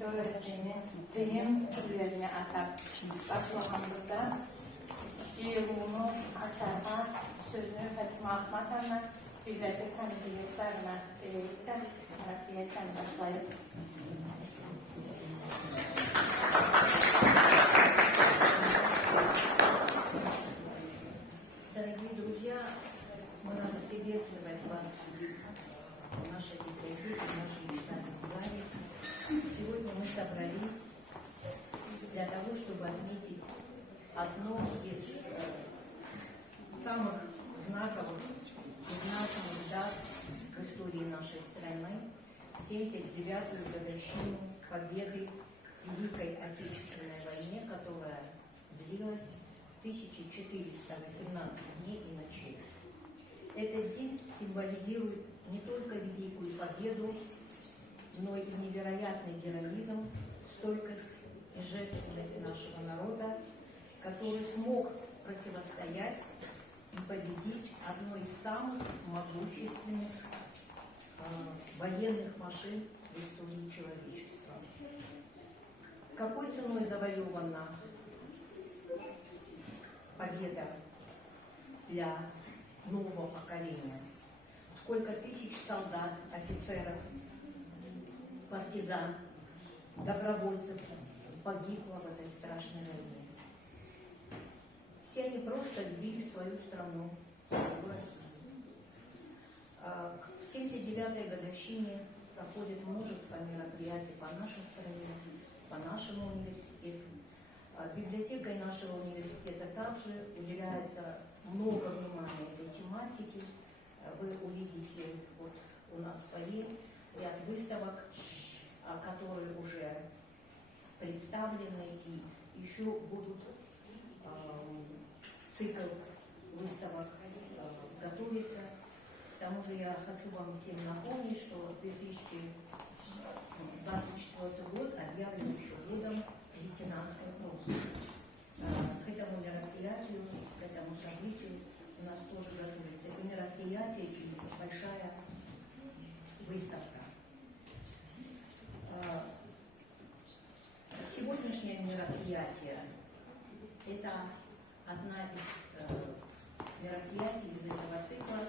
öğretmenin deyim türlerine atar. Başlamamızda yığımını açarma sözünü Fatma Ahmatan'la bizlerde tanıdıklarına birlikte diyetten başlayıp Дорогие друзья, мы рады приветствовать вас в нашей библиотеке, в нашей читальной зале. Сегодня мы собрались для того, чтобы отметить одно из самых знаковых и значимых дат в истории нашей страны, 79-ю годовщину победы в Великой Отечественной войне, которая длилась 1418 дней и ночей. Этот день символизирует не только великую победу, но и невероятный героизм, стойкость и жертвенность нашего народа, который смог противостоять и победить одной из самых могущественных военных машин в истории человечества. Какой ценой завоевана победа для нового поколения? Сколько тысяч солдат, офицеров, партизан, добровольцев погибло в этой страшной войне? Все они просто любили свою страну, свою Россию. К 79-й годовщине проходит множество мероприятий по нашей стране, по нашему университету. Библиотекой нашего университета также уделяется много внимания этой тематике. Вы увидите вот у нас в фойе ряд выставок, которые уже представлены, и еще будут цикл выставок готовиться. К тому же я хочу вам всем напомнить, что 2024 год объявлен еще годом лейтенантской прозы. К этому мероприятию, к этому событию у нас тоже готовится и мероприятие, и большая выставка. Сегодняшнее мероприятие – это одна из мероприятий из этого цикла.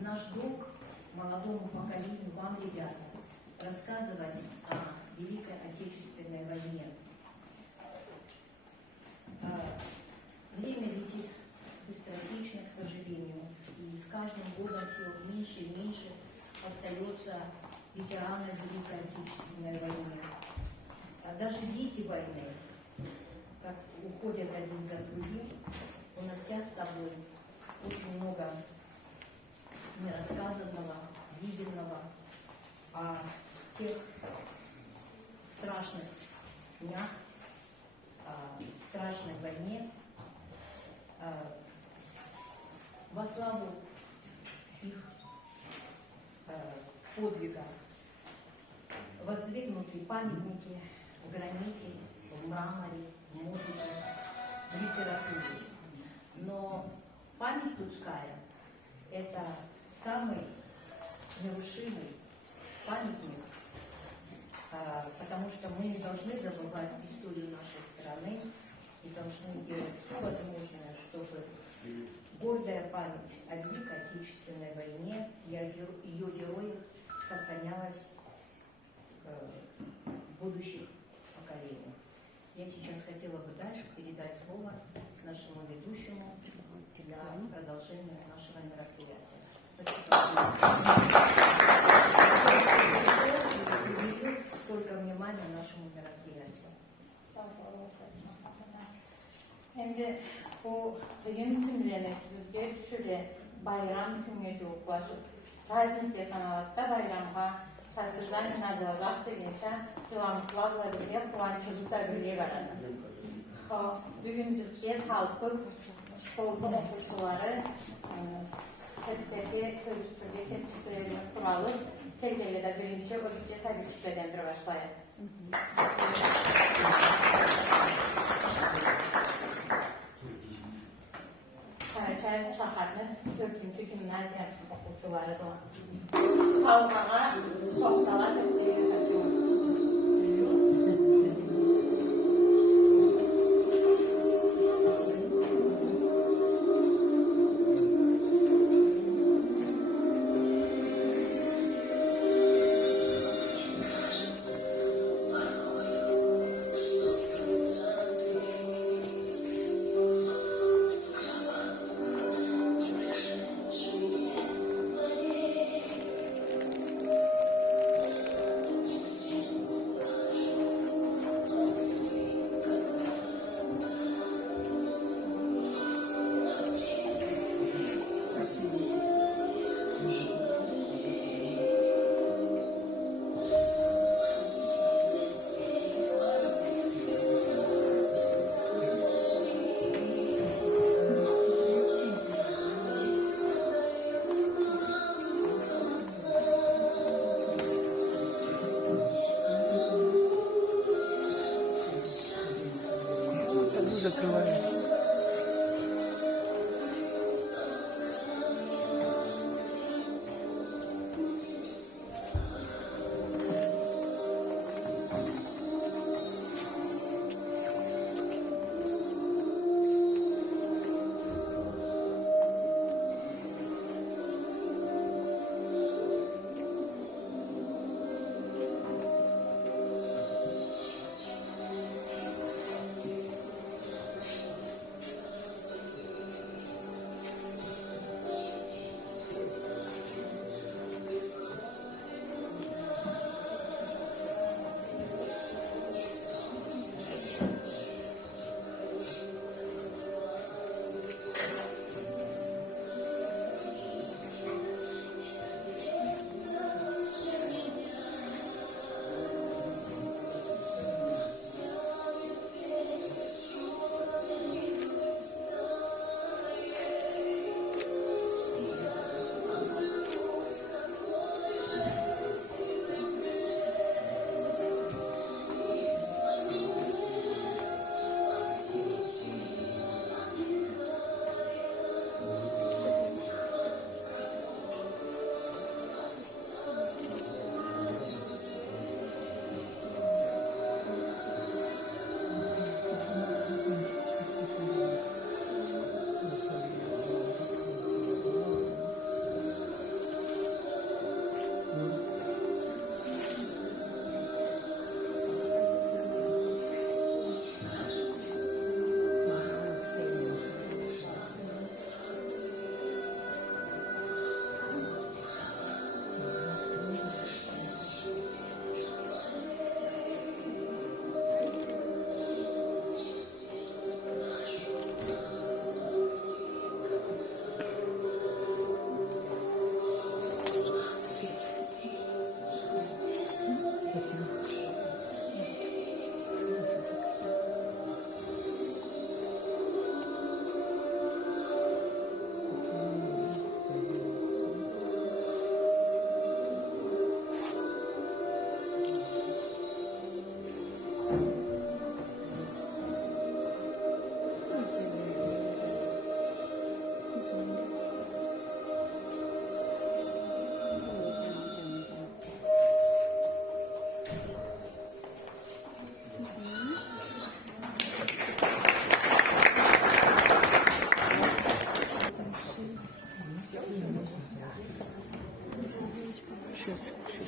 Наш долг молодому поколению, вам, ребята, рассказывать о Великой Отечественной войне. Время летит быстротечно, к сожалению, и с каждым годом все меньше и меньше остается ветеранов Великой Отечественной войны. Даже дети войны, как уходят один за другим, унося с собой очень много нерассказанного, виденного о тех страшных днях, о страшной войне, во славу их подвига воздвигнуты памятники в граните, в мраморе, в музыке, в литературе. Но память людская – это самый нерушимый памятник, потому что мы не должны забывать историю нашей страны и должны делать все возможное, чтобы гордая память о Великой Отечественной войне и о ее героях сохранялась в будущих поколениях. Я сейчас хотела бы дальше передать слово нашему ведущему для продолжения нашего мероприятия. Столько внимания нашему мероприятию. Şimdi bu düğün tümlerini sizce şöyle bayram tümüne ulaşıp праздник sanatda bayramga sazgıdan inadılak demişe devamlıklarla birlikte kıvançımızda birliğe vardı. Bugün bizge halkı şkolda okuyucuları hepsini görüştürüldü, tespitlerini kuralı tekneyle de birinci ölçüye sabitliklerden başlayalım. Karaçay şaharının 4. gimnazya okuyucuları da savmağa, sohtalar hepsini katıyoruz. закрываем.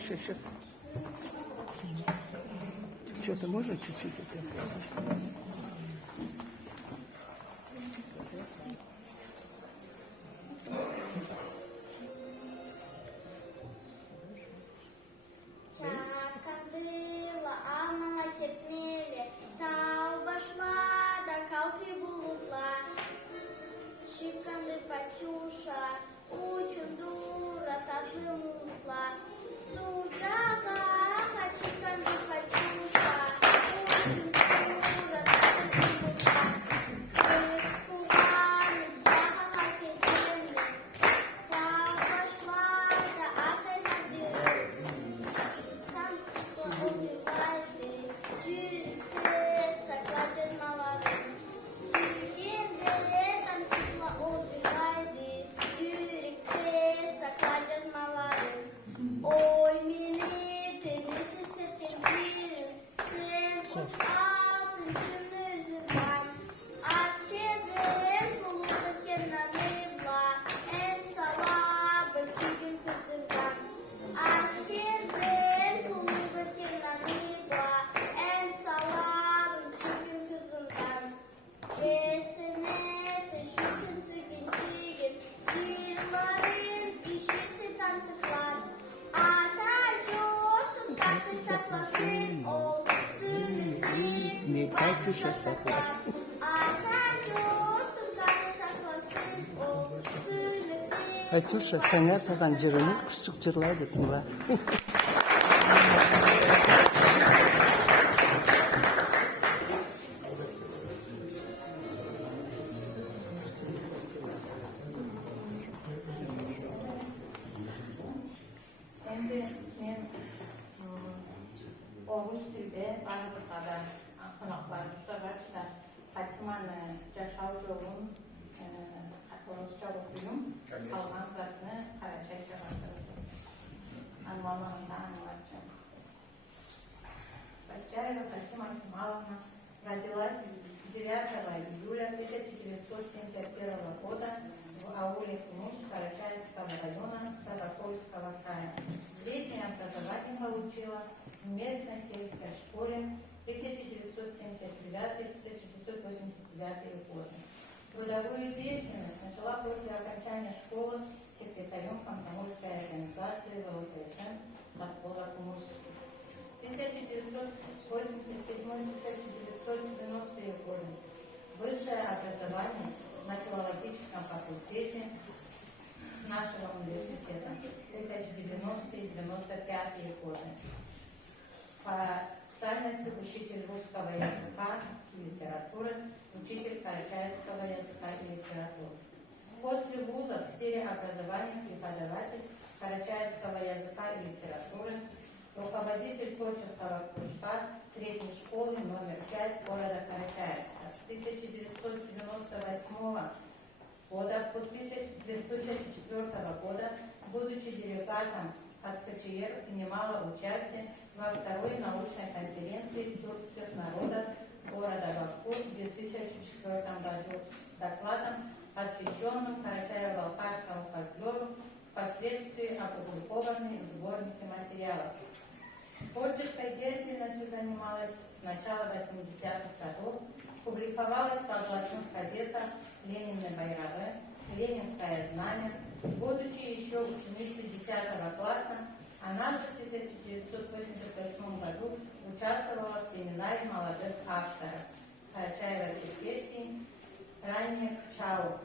Сейчас. Что-то можно чуть-чуть это? Кандила, амала кетнели, та обошла до калки булутла. Чиканды Патюша, учундура, таплы мутла. Судава, чиканды Патюша, учундура, таплы мутла. Вескуваны, баха кетнели, та обошла до атай надиры. Ой, милый, ты вместе с этим миром, сын алтын жүнүзүнөн, аскерден кулуду кернаныбла, эн салабы чүгүн кызырган. Аскерден кулуду кернаныбла, эн салабы чүгүн кызырган. Есине түшүсүн чүгүн чүгүн, жырларын иширси танцыклар. Не Катюша сакла. Катюша саңатадан жырыны құшық жырлайды тыңла. Endi men Oğuz tilde barbıqada qonaqlarımızda var. Хатиманы жашау жолын орысша оқимын. Қалған затны қарачайша бастырды. Анвалығында анварча. Бачаева Хатима Акималовна родилась 9 июля 1971 года в ауле Кунуш Карачаевского района Ставропольского края. Среднее образование получила в местной сельской школе 1979-1989 годы. Трудовую деятельность начала после окончания школы секретарем комсомольской организации ВЛКСМ «Совхоза Кумушский». С 1987-1990 годы высшее образование на филологическом факультете нашего университета 1990-1995 годы. По специальности учитель русского языка и литературы, учитель карачаевского языка и литературы. После вуза в сфере образования преподаватель карачаевского языка и литературы, руководитель творческого кружка средней школы номер 5 города Карачаевска. С 1998 года по 2004 года, будучи делегатом от КЧР, принимала участие во второй научной конференции тюркских народов города Баку в 2004 году с докладом, посвященным карачаево-балкарскому фольклору, впоследствии опубликованным в сборнике материалов. Творческой деятельностью занималась с начала 80-х годов, публиковалась в областных газетах «Ленины Байрагы», «Ленинское знамя». Будучи еще ученицей 10 класса, она же в 1988 году участвовала в семинаре молодых авторов Карачаево-Черкесии «Ранних Чау».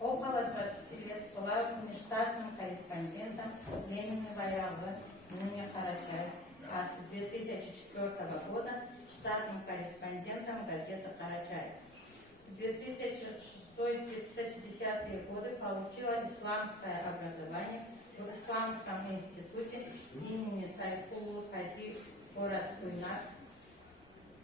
Около 20 лет была внештатным корреспондентом «Ленины Байрагы», ныне Карачаев, а с 2004 года штатным корреспондентом газеты «Карачаев». В 2006-2010 годы получила исламское образование в Исламском институте имени Сайфуллу Хади, город Куйнакс,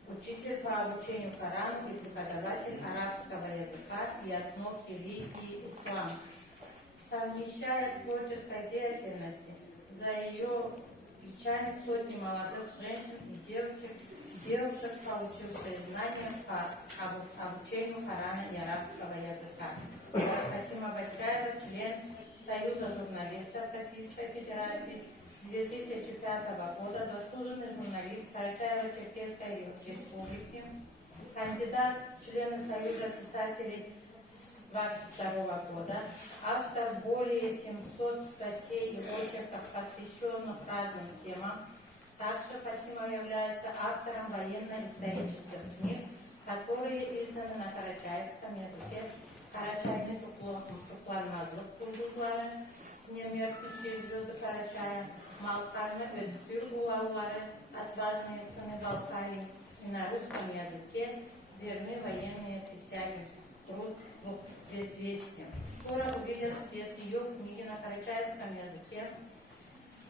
учитель по обучению Корану и преподаватель арабского языка и основ религии ислам. Совмещая с творческой деятельностью, за ее плечами сотни молодых женщин и девушек, получивших знания по обучению Корана и арабского языка. Хатима Бачаева, член Союза журналистов Российской Федерации, с 2005 года заслуженный журналист Карачаево-Черкесской Республики, кандидат в члены Союза писателей с 2022 года, автор более 700 статей и очерков, посвященных разным темам. Также Хатима является автором военно-исторических книг, которые изданы на карачаевском языке: «Карачайный Тукланмазлык Кулдуклары», «Немер ищи звезды Карачая», «Малкарны Özgür Булаулары», «Отважные сыны Балкарии» и на русском языке «Верны военные присяги», труд 200. Скоро увидят свет ее книги на карачаевском языке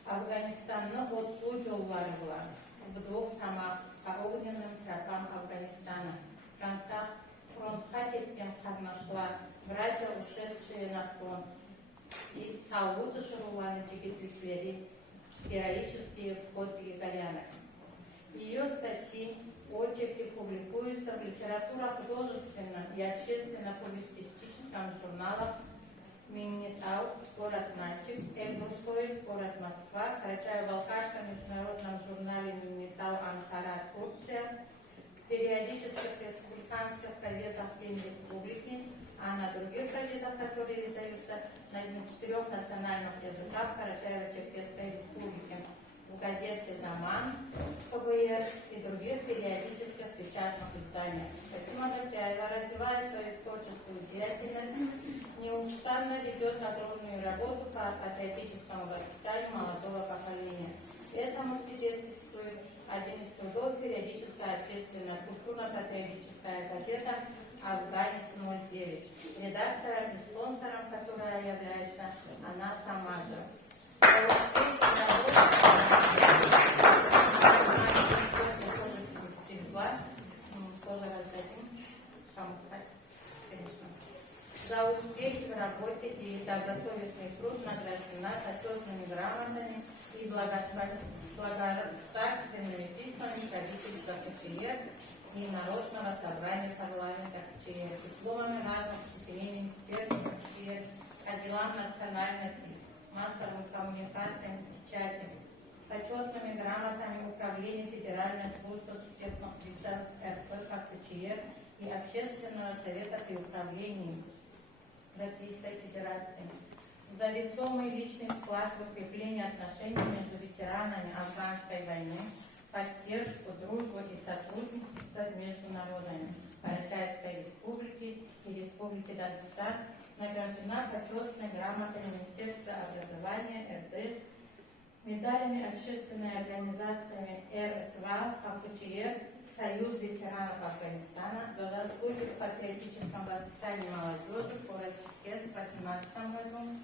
«Афганистанны отсу жоллары была» в 2 томах по огненным тропам Афганистана. Фронтқа кеткен қарнашлар, братья, ушедшие на фронт, и Таулы Шаруланы Джигитликвери, героические подвиги Галянок. Ее статьи, очерки публикуются в литературо-художественном и общественно-публицистическом журналах «Миннитау», город Нальчик, «Эльбрусской», город Москва, Карачаево-Балкарском международном журнале «Миннитау», Анкара, Турция, периодических республиканских газетах День Республики, а на других газетах, которые издаются на 4 национальных языках Карачаево-Черкесской Республики, в газете «Заман», КВР и других периодических печатных изданиях. Хатима Бачаева развивает свою творческую деятельность, неустанно ведет огромную работу по патриотическому воспитанию молодого поколения. Этому свидетельствует один из трудов периодическая общественная культурно-патриотическая газета «Афганец-09», редактором и спонсором которой является она сама же. Тоже раздадим. благодарственными письмами правительства КЧР и Народного собрания парламента КЧР, дипломами разных степеней министерства КЧР по делам национальности, массовым коммуникациям, печати, почетными грамотами Управления Федеральной службы судебных приставов РФ КЧР и Общественного совета при управлении Российской Федерации за весомый личный вклад в укрепление отношений между ветеранами афганской войны, поддержку, дружбу и сотрудничество между народами Карачаевской Республики и Республики Дагестан награждена почетной грамотой Министерства образования РД, медалями общественной организации РСВА, КЧР, Союз ветеранов Афганистана за заслуги в патриотическом воспитании молодежи в городе Чике в 2018 году,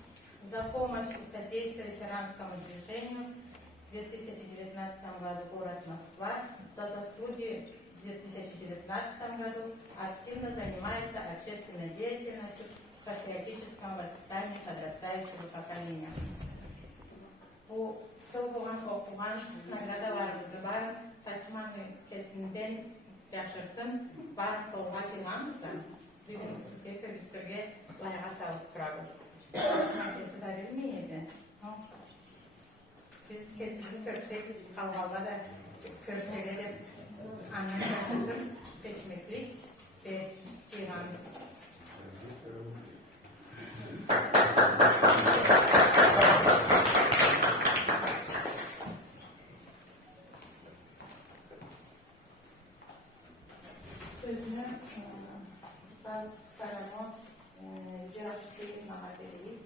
за помощь и содействие ветеранскому движению в 2019 году город Москва, за заслуги в 2019 году активно занимается общественной деятельностью в патриотическом воспитании подрастающего поколения. Bu Çoğuman okuman nagradavalarımızı var. Saçmanı kesinden yaşırtın. Baz kolga kirmanızdan. Bugün sizge körüstürge layığa sağlık kurabız. Saçmanı verilmeydi. Biz kesinlikle körsek kalmalı da körsek edip anlaşıldım. Seçmeklik ve cihanız. Sözünü sağ tarafı Cevapçı Mahaddeli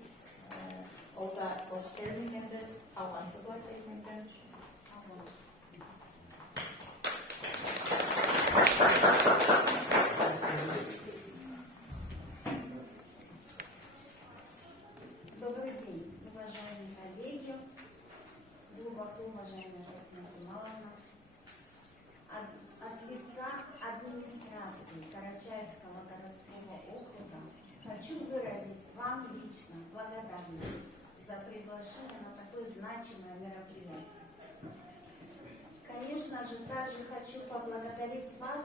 o da hoş gelmektedir, sağlansızlar etmektedir. Добрый день, уважаемые коллеги, глубоко уважаемая Татьяна Кемаловна. От лица администрации Карачаевского городского округа хочу выразить вам лично благодарность за приглашение на такое значимое мероприятие. Конечно же, также хочу поблагодарить вас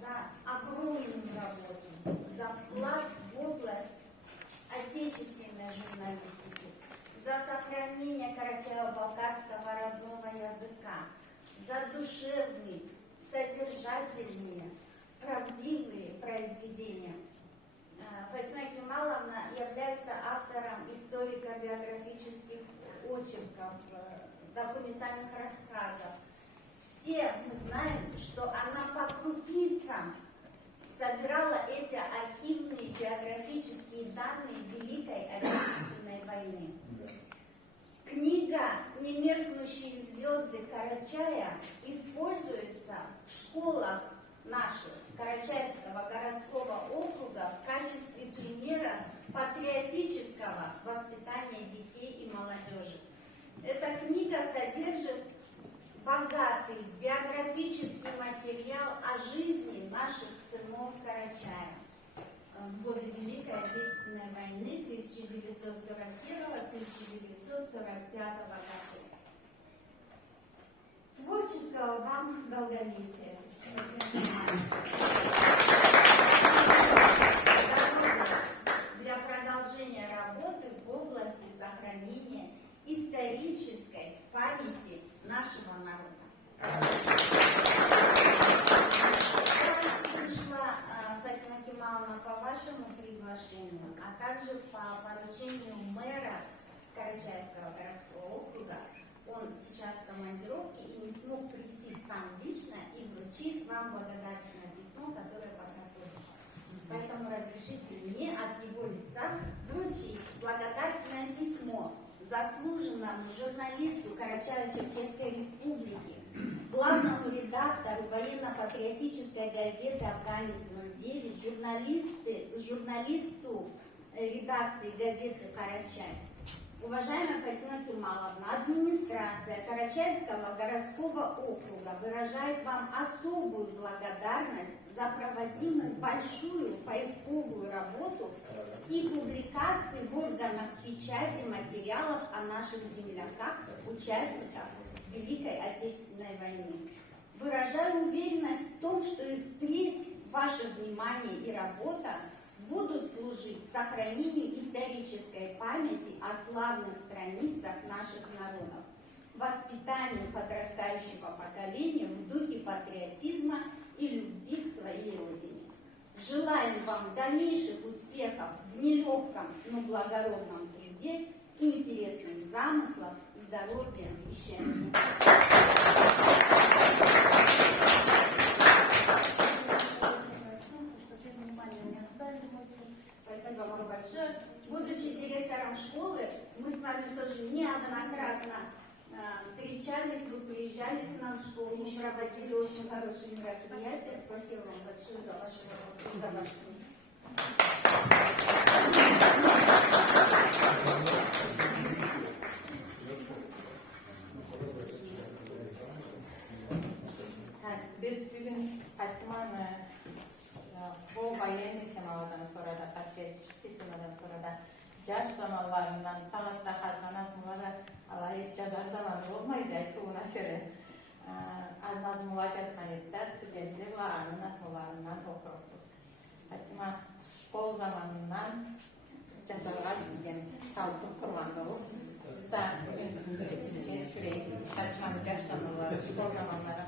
за огромную работу, за вклад в область отечественной журналистики, за сохранение карачаево-балкарского родного языка, за душевный, содержательные, правдивые произведения. Фатима Кемаловна является автором историко-биографических очерков, документальных рассказов. Все мы знаем, что она по крупицам собирала эти архивные биографические данные Великой Отечественной войны. Книга «Немеркнущие звезды Карачая» используется в школах наших Карачаевского городского округа в качестве примера патриотического воспитания детей и молодежи. Эта книга содержит богатый биографический материал о жизни наших сынов Карачая в годы Великой Отечественной войны 1941-1945 годов. Творческого вам долголетия. Для продолжения работы в области сохранения исторической памяти нашего народа. Пришла Фатима Кемаловна по вашему приглашению, а также по поручению мэра Карачаевского городского округа. Он сейчас в командировке и не смог прийти сам лично и вручить вам благодарственное письмо, которое подготовил. Поэтому разрешите мне от его лица вручить благодарственное письмо заслуженному журналисту Карачаево-Черкесской Республики, главному редактору военно-патриотической газеты «Афганец-09», журналисту редакции газеты «Карачай», Уважаемая Фатима Кемаловна, администрация Карачаевского городского округа выражает вам особую благодарность за проводимую большую поисковую работу и публикации в органах печати материалов о наших земляках, участниках Великой Отечественной войны. Выражаю уверенность в том, что и впредь ваше внимание и работа будут служить сохранению исторической памяти о славных страницах наших народов, воспитанию подрастающего поколения в духе патриотизма и любви к своей родине. Желаем вам дальнейших успехов в нелегком, но благородном труде, интересных замыслов, здоровья и счастья. Спасибо вам большое. Будучи директором школы, мы с вами тоже неоднократно встречались, вы приезжали к нам в школу, мы проводили очень хорошие мероприятия. Спасибо вам большое за вашу работу, за ваш труд. Biz bugün Fatma'nın bu военный temalardan sonra da, patriotik temalardan sonra da yaş zamanlarından tam da hazmanazmılara Allah hiç yazar zamanı olmaydı ki ona göre nazmılar yazmanıydı, studentlerle anı nazmılarından okuruz. Fatma şkol zamanından yazarlar bilgen kaldık kurbanlığı. Biz de sürekli Fatma'nın yaş zamanları, şkol zamanları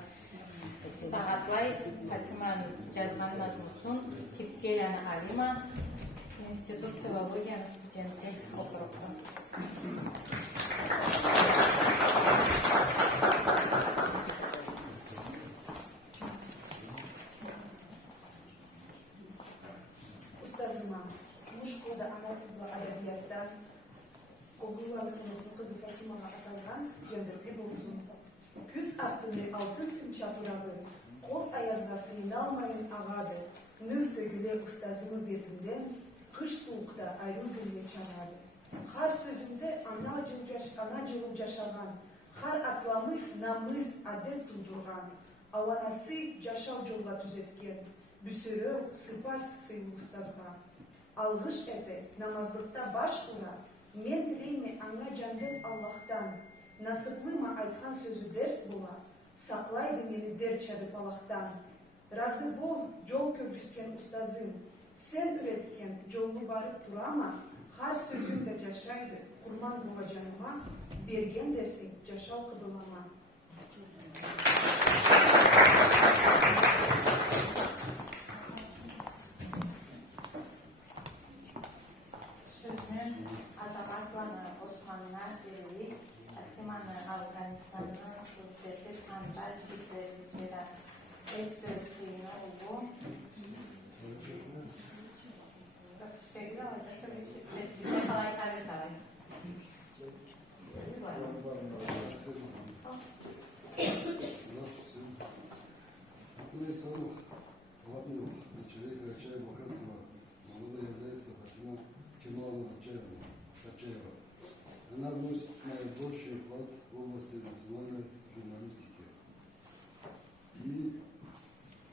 Сағатлай Фатиманың жазған назмысын Кепкеляна Алима Институт филологияның студенті округы. Ustazıma, bu şkolda ana tuzla edebiyattan Oğullarının kızı Fatima'na atangan gönderli bulsun. Küz attığını altın tüm çapıralı, kol ayazgasını almayın ağadı, nür dögüle ustazımı betinden, kış soğukta ayrı günle çanadı. Har sözünde anacılım yaşagan, har atlamı namız adet durdurgan, avanası caşav jolga tüzetken, büsürü sıpas sıyım ustazga. Algış ete namazlıkta baş ura, men dileyme ana candet Allah'tan, nasıplıma aytkan sözü ders bola, saklaydı beni derçadı Allah'tan. Razı bol, yol köprüsken ustazım, sen üretken yolunu varıp durama, har sözünde caşaydı, kurban bola canıma, bergen dersin caşav kıdılama. Sözünü Azamatlanı Osmanlılar Birliği, Fatma'nın Afganistan'ın Türkçesi Kantar Bitlerimize Espressina Ubu. Peki, olacak tabii ki. Espressina kolay tabi saray. Одной из самых главных дочерей Карачаева-Балкарского народа является Фатима Кемаловна Качаева. Она вносит наибольший вклад в области национальной журналистики и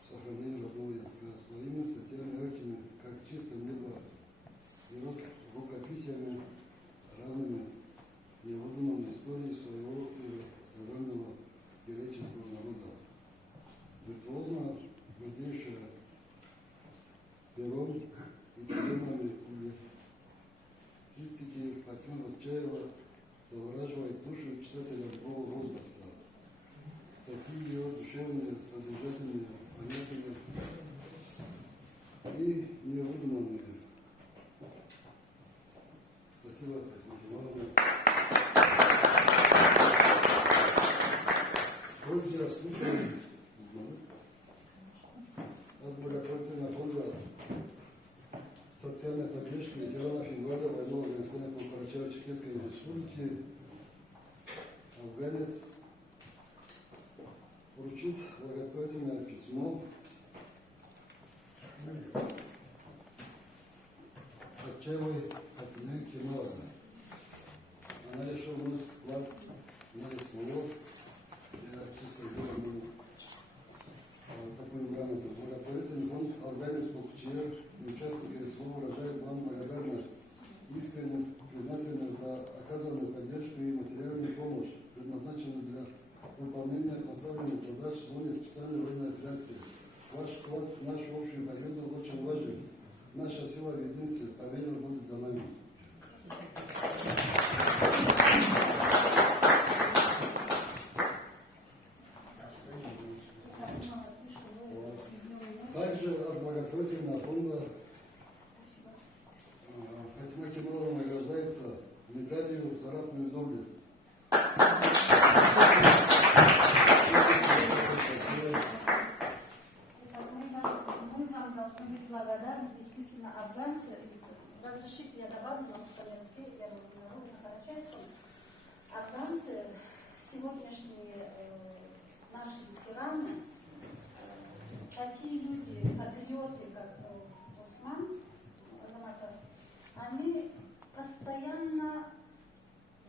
сохранения родного языка своими статьями, яркими, как чисто небо, и рукописями, равными невыдуманной истории своего первострадального героического народа. Виртуозно владеющая пером и приемами публицистики Фатима Качаева завораживает душу читателя любого возраста. Статьи ее душевные, содержательные, понятные и невыдуманные. Спасибо, Фатима Кемаловна. Друзья, слушаем. От благотворительного фонда социальной поддержки ветеранов инвалидов войны Афганистана по Карачаево-Черкесской республике афганец вручить благотворительное письмо Качаевой Фатиме Кемаловне. Ваш вклад в нашу общую победу очень важен. Наша сила в единстве. Победа будет за нами. Также от благотворительного фонда Фатима Кемалова награждается медалью за ратную доблесть. Мы вам должны быть благодарны, действительно, афганцы. Разрешите, я добавлю, потому что я теперь я на Карачаевском. Афганцы, сегодняшние наши ветераны, такие люди, патриоты, как Осман Азаматов, они постоянно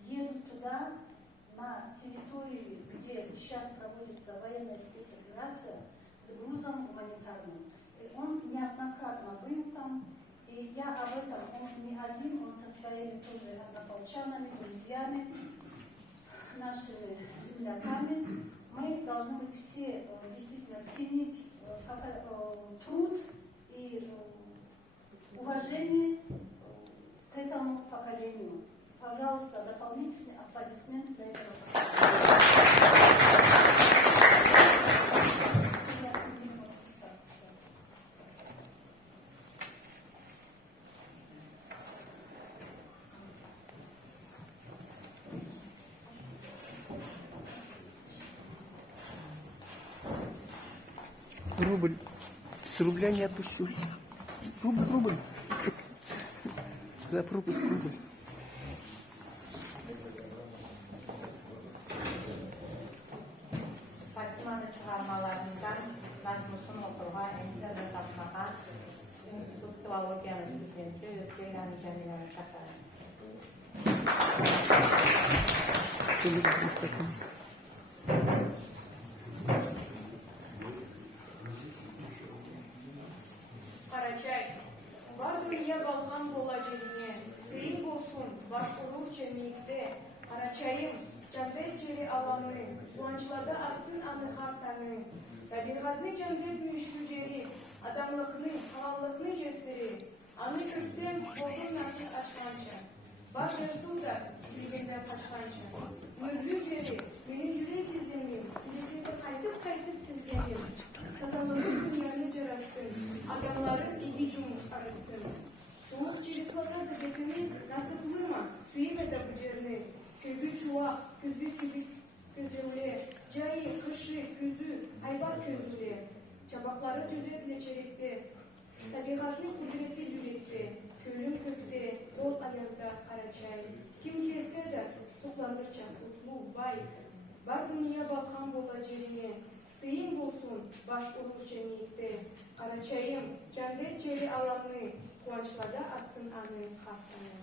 едут туда, на территории, где сейчас проводится военная спецоперация, с грузом гуманитарным. И он неоднократно был там, и я об этом, он не один, он со своими тоже однополчанами, друзьями, нашими земляками. Мы должны быть все действительно ценить труд и уважение к этому поколению. Пожалуйста, дополнительный аплодисмент для этого Рубль. С рубля не опустился. Рубль. За пропуск рубль. Fatma'nın çıkarmalarından Nazmus'un okuğa, internet atmağa, İnstitut Filologiyanın stüdenti Özceylan Cemile'nin şakarı. Карачай, бар dünya balkan bolacağını, seyin olsun, başvurur çemikte, Карачайым, Cemdet çeri alanı, Kuançlarda atsın adı hartanı, Tabiatını cemdet müşküceri, Adamlıkını, havallıkını cesiri, Anı kürsem, korkun nasıl açmanca, Baş versun da, bilginden kaçmanca, Mührü ceri, benim yürek izlemim, Bilginden kaytıp tizgenim, Kazanlıkın dünyanı ceratsın, Adamların iyi cumuş arıtsın, Soğuk çeri sazar gıdetini, nasıplığıma, Suyime de bıcırını, Kögü çuva, küzü küzüle, cayı, kışı, küzü, aybar közüle, çabakları tüzetle çelikte, tabiatlı kudretli cürekte, köylüm kökte, bol ayazda Karaçay, kim kelse de sulandıkça kutlu vay, var dünya balkan bolacağını, sıyım olsun baş olur şenlikte, Karaçayım, cendet çeri alanı, kuançlarda atsın anı haftanı.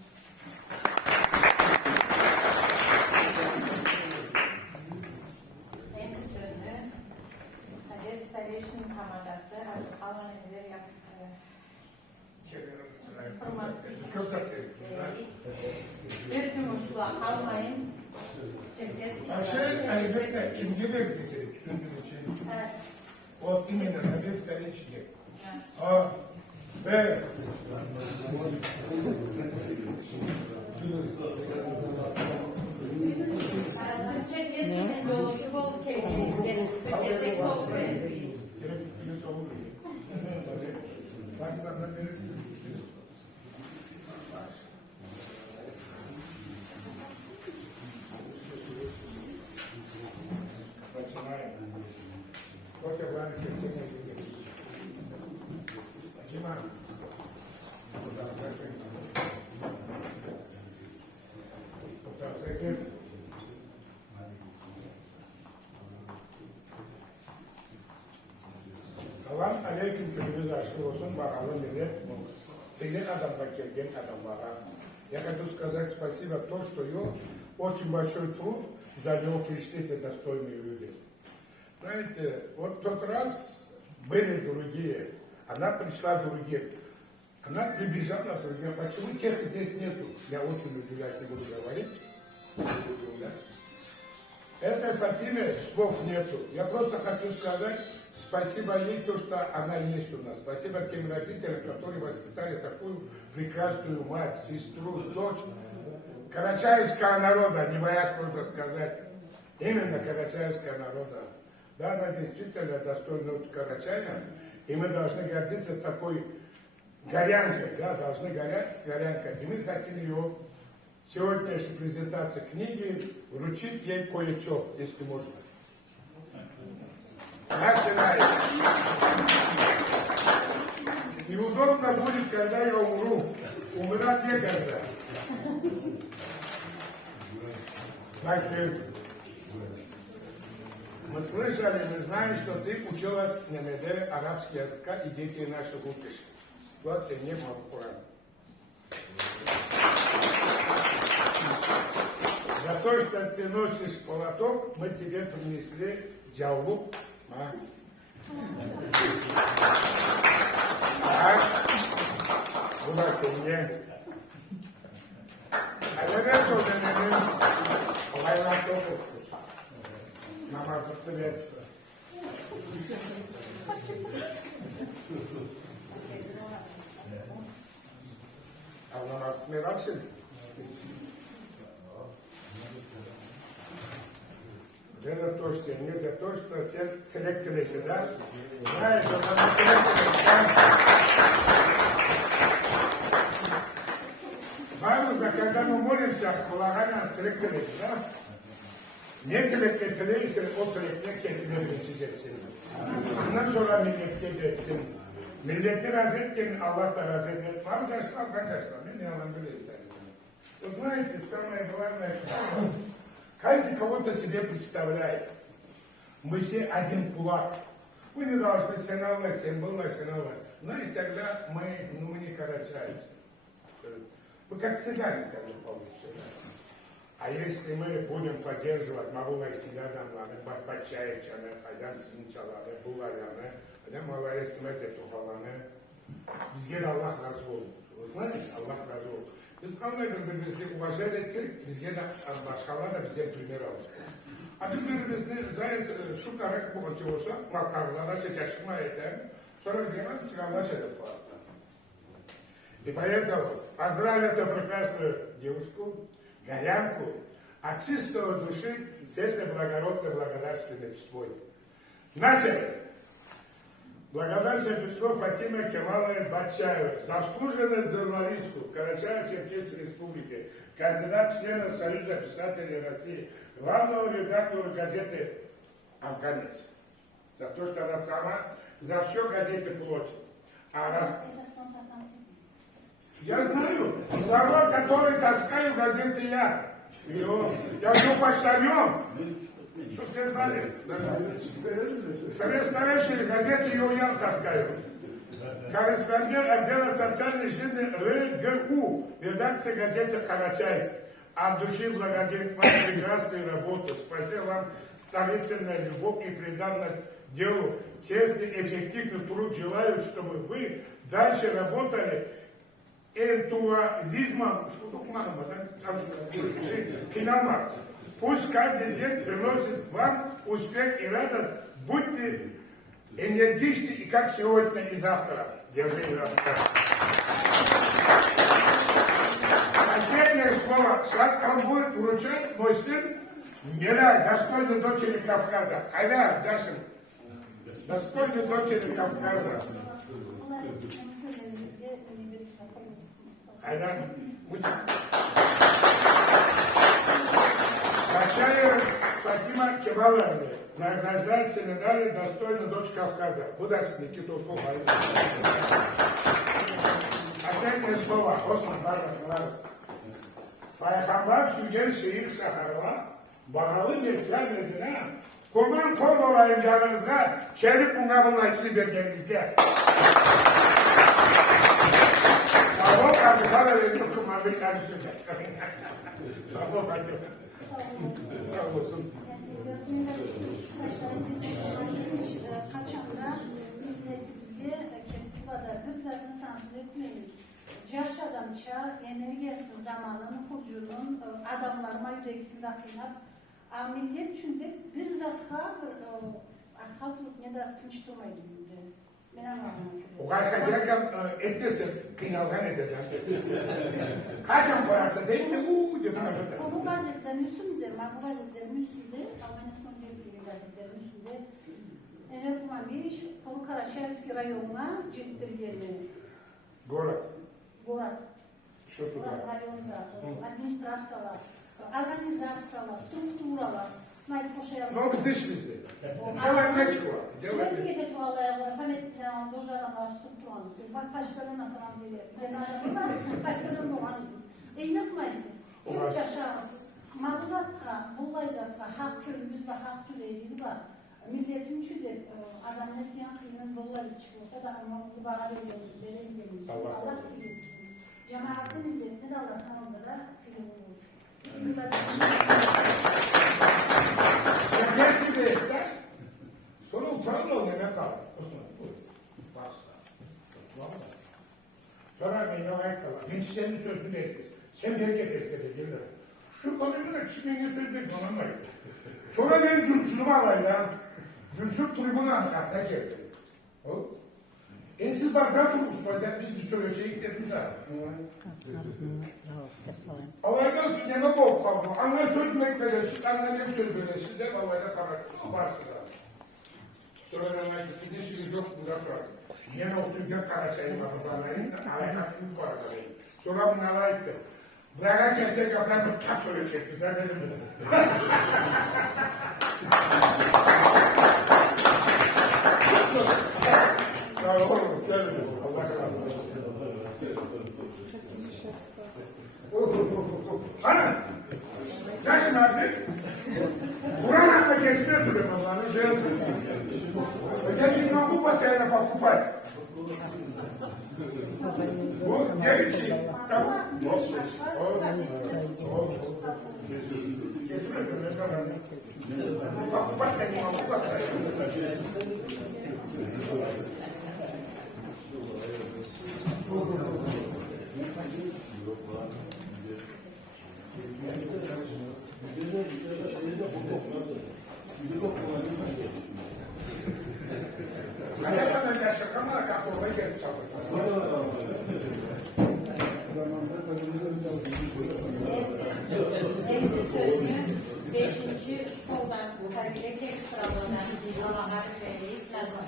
En sözünü Sadet Sarıç'ın kamadası Alanı Bilir bir cumusla almayın. Elbette kimde verdi düşündüğüm için. O imенно Совет Столичный. А, Б. Вот я вам Salam aleyküm külümüz aşkı olsun bağlı millet. Senin adamda gelgen adamlara. Я хочу сказать спасибо то, что очень большой труд за него пришли эти достойные люди. Знаете, вот в тот раз были другие, она пришла других, она прибежала других. Почему тех здесь нету? Я очень удивляюсь, не буду говорить. этой Фатиме слов нету. Я просто хочу сказать спасибо ей, то, что она есть у нас. Спасибо тем родителям, которые воспитали такую прекрасную мать, сестру, дочь. Карачаевского народа, не боясь просто сказать. Именно карачаевского народа. Да, она действительно достойна Карачая. И мы должны гордиться такой горянкой. Да, должны горять горянкой. И мы хотим ее сегодняшней презентации книги вручить ей кое-что, если можно. Начинаем. Неудобно будет, когда я умру. Умирать некогда. Значит, мы слышали, мы знаем, что ты училась на МД арабский языка и дети наши выпишки. Вот не могу. За то, что ты носишь полоток, мы тебе принесли джаулу. Куда сильнее? А я решил, что ты не только вкусно. Намаз ответ. А у нас не раньше? Это то, что не за то, что все тректоры, да? Знаешь, что там важно, когда мы молимся, полагаем тректоры, да? Ne tüleklettireyse o tülekler kesilebileceksin. Ondan sonra millet geleceksin. Milleti razı etken Allah da razı eder. Arkadaşlar, beni yalan böyle. Вы знаете, самое главное, что каждый кого-то себе представляет. Мы все один кулак. Вы не должны сеновать, сеновать. Знаешь, тогда мы не карачаемся. Мы как цыгане тогда получится. А если мы будем поддерживать Мавулай Сиядамланы, Бахбачаевчаны, Хайдан Синчаланы, Булаяны, Адам Малая Смете Тухаланы, bizge Allah razı olsun. Знаете, Allah razı olsun. Biz kalmayı birbirimizi уважать etsek, bizge de başkalar da bizge primер alır. А birbirimizi zayıf şu karak bu açı olsa, makarlarda çekeşme eten, sonra bizge çıkarlaşadık bu arada. И поэтому поздравляю эту прекрасную девушку, горянку, от чистого души с этой благородной благодарственной письмой. Начали! Благодарственное письмо Фатиме Кемаловне Батчаевой, заслуженной журналистку Карачаево-Черкесской Республики, кандидат членов Союза писателей России, главного редактора газеты «Афганец». За то, что она сама за все газеты платит. Я знаю, второй, который таскаю газеты я. Я был почтальон, чтобы все знали. Совет старейший газеты ее я таскаю. Корреспондент отдела социальной жизни РГУ, редакция газеты «Карачай». От души благодарю вам прекрасную работу. Спасибо вам старательная любовь и преданность делу. Честный, эффективный труд желаю, чтобы вы дальше работали энтузиазмом, пусть каждый день приносит вам успех и радость. Будьте энергичны и как сегодня и завтра. Держи радость. Последнее слово. Он будет вручать мой сын Мира, достойной дочери Кавказа. Айдар, Джашин. Достойной дочери Кавказа. Айдар, Батчаева Фатима Кемаловна награждается медалью «Достойная дочь Кавказа». Удачи, Никита Усков. Последнее слово. Осман Барбас. Пайхамбар Sügen Şehir Şaharla bağlı yerlerine kurban korbalayın yanınızda kelip bunlarla sizi belgenizde. Sağ kapıda ve çok kumarlı çalışacak. Sağ ol Fatih. Sağ olsun. Kaçanda milletimizge kendisi vadardır. Zaten sansız etmeyin. Yaş adamça, energiyasının, zamanının, hurcunun, adamlarıma yüreksinde akınap, Millet çünkü bir zatha halklık ne de tinç durmaydı bugün. Ben anlamadım. O kadar kaçarken etmesin, kıyalgan edeceğim. Kaçan koyarsa değil mi? Bu gazetelerin üstünde, bu gazetelerin üstünde, Almanistan bir gazetelerin üstünde, Enerkuman bir iş, Kamu Karaçayevski rayonuna ciddirgeli. Gorat. Gorat rayonunda, administrasiyalar, organizatsiyalar, strukturalar, No, biz bizde. Devam ne çıkıyor? Sürekli gidip vallahi palet plan, dojlarına strukturalım. Bak başkalarına nasıl amcayla, kenarlarına başkalarına olmazsın. Yapmayısın. Yok yaşarız. Maruzatka, bulayzatka, hak köyümüz ve hak türeyiz var. Milletin çünkü adamlar yankıyla dolar çıkıyorsa da ama bu bağlı verelim demiş. Allah silinsin. Cemaatin milletine de Allah'tan onlara silinsin. Sonra utanma o yemek al. Basta. Sonra meyve ayakkabı. Ben senin sözünü etmez. Sen belki testleri gelir. Şu konuyla da kişinin sözünü tanımayın. Sonra ben cümşünümü alayım ya. Cümşün tribuna anlatakta geldi. Siz bardağı tutmuşlar. Biz bir söyleyecek dedim de. Alayda yemek olup kaldı. Anlar söz bekleyesin, anlar ne söz bekleyesin de alayda karar varsın da. Sonra ben ikisinde şimdi yok burada var. Yine o suyla Karaçay'ı var buralarıyım, alayda suyu var alayım. Sonra bunu alaydı. Bırakan kese kapıdan bir tak söyleyecek bizler dedim. Sağ olun, geldiniz. Allah razı olsun. Ana! Yaşım artık. Buran atma kesmiyor durum Allah'ını. Öteki ben bu basayla bak kupay. Bu diğer bir şey. Tamam. Kesmiyor durum. Bak kupay benim bu basayla. Evde sözünü 5. şkoldan sergile tek sıralanan Allah'a vereyip lazım.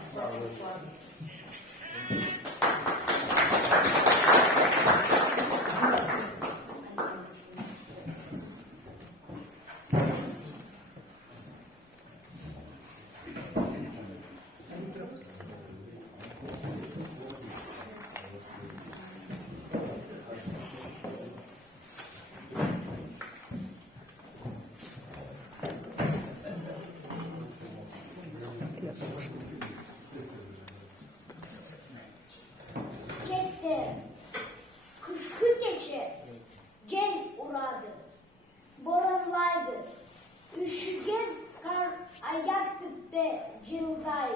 Çekti, kışkı geçe, gel uradı, boranlaydı, üşügen kar ayaktık de cılday,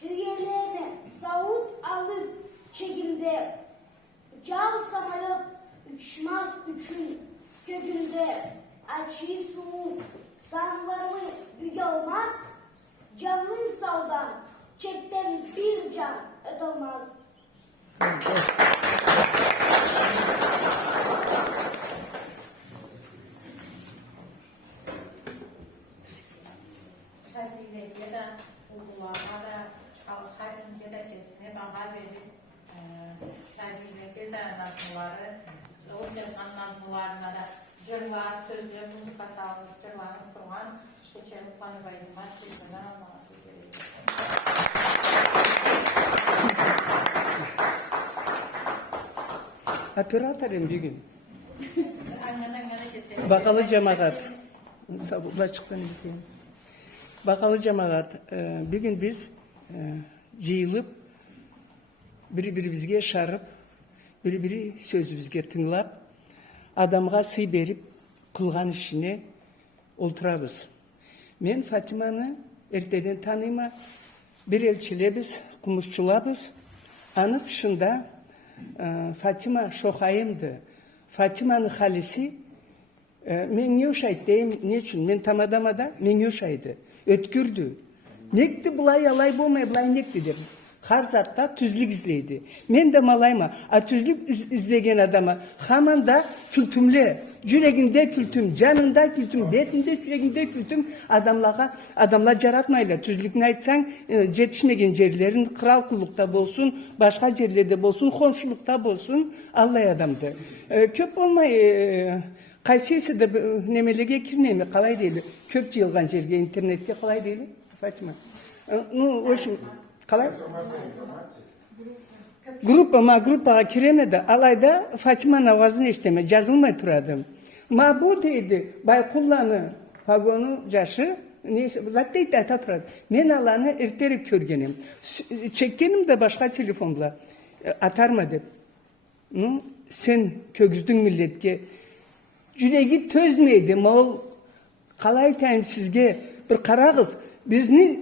süyelerine savut alıp çekimde, uçağı samalot uçmaz üçün kökünde, açıyı soğuk, sanlarımı büyü olmaz, canın savdan, çekten bir can ötolmaz. Sergileriye de uygulamada çalışan da kesine bahar verip sergileriye de anlatmaları, o yazan anlatmalarına da cırlar, sözler, müzika sağlık, cırlarını kuran Şeçerlik Fanı Bayılmaz sesinden anlaması gerekiyor. Operatörüm bir gün. Aynen getirdim. Bakalı cemaat. Sabırla çıktım diyeyim. Bakalı cemaat. Bir gün biz jıyılıp biri bizge şarıp biri sözümüzge tınlap adamga sый berip kılgan işine olturabız. Men Fatima'nı erteden tanıyma bir elçilebіз, kumuşçulabız. Anı dışında Fatima Şohayim'di. Fatima'nın halisi Men yoşaydı deyim, ne için? Men tamadamada men yoşaydı. Ötkürdü. Nekti bulay alay bolmay bulay nekti dedim. Har zatta tüzlük izleydi. Men de malayma. A tüzlük izlegen adama hamanda kültümle, yüreğinde kültüm, canında kültüm, betinde yüreğinde kültüm adamlar jaratmayla. Tüzlükünü aytsan jetişmegen yerlerin kral kullukta bolsun, başka yerlerde bolsun, komşulukta bolsun Allah adamdı. Köp olmay Kaysiyesi de nemelege kirnemi kalay değil. Köp yılgan жерге internetke kalay değil. Fatima. Ну, в общем, kalay. Gruppaga kiremedi. Alayda Fatima navazını işleme, yazılmay turadım. Ma bu deydi, bay kullanı, pagonu, jaşı, neyse, zaten ata turadı. Men alanı erterek körgenim. Çekkenim de başka telefonla. Atarma dep. Ну, sen kögüzdün milletke. Yüreği tözmeydi. Mol kalay tayin sizge bir karağız. Bizni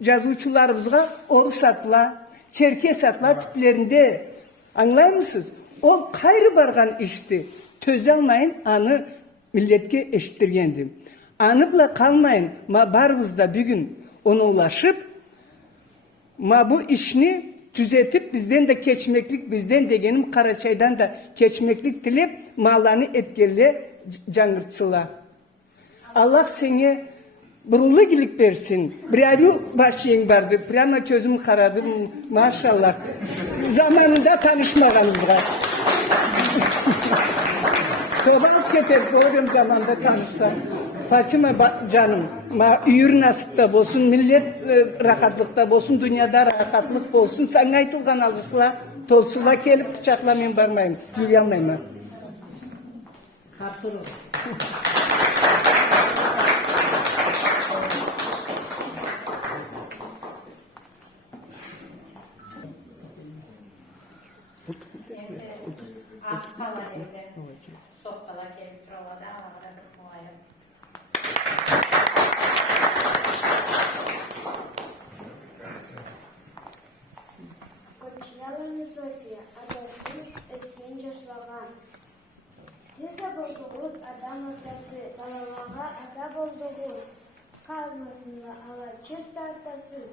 yazıcılarımızga Orus atla, Çerkes atla tiplerinde anlay mısınız? O kayrı bargan işti. Töze almayın anı milletke eşittirgendim. Anıpla kalmayın. Ma barımızda bir gün ona ulaşıp ma bu işini düzeltip bizden de keçmeklik, bizden degenim Karaçay'dan da keçmeklik dilep mallarını etkili cangırtsıla. Allah seni burullugilik versin. Bir ayrı başyeng vardı. Prama gözüm karadım maşallah. Zamanında tanışmaganımızga. Tövbe keter boğdum zamanda tanışsam. Fatima canım, üyür nasipte bolsun, millet rahatlıkta bolsun, dünyada rahatlık bolsun. Sana aytılgan alıkla, tozsula kelip bıçakla men barmayım, yürüye almayım. Kapırı. Akpala evde, sohbala kelip trovada, ağlara muayene. Koçyalını Sofya, adasız esken yaşlagan. Siz de buldunuz adam atası, balavağa ada buldunuz. Kalmasınla ala çırt atasız,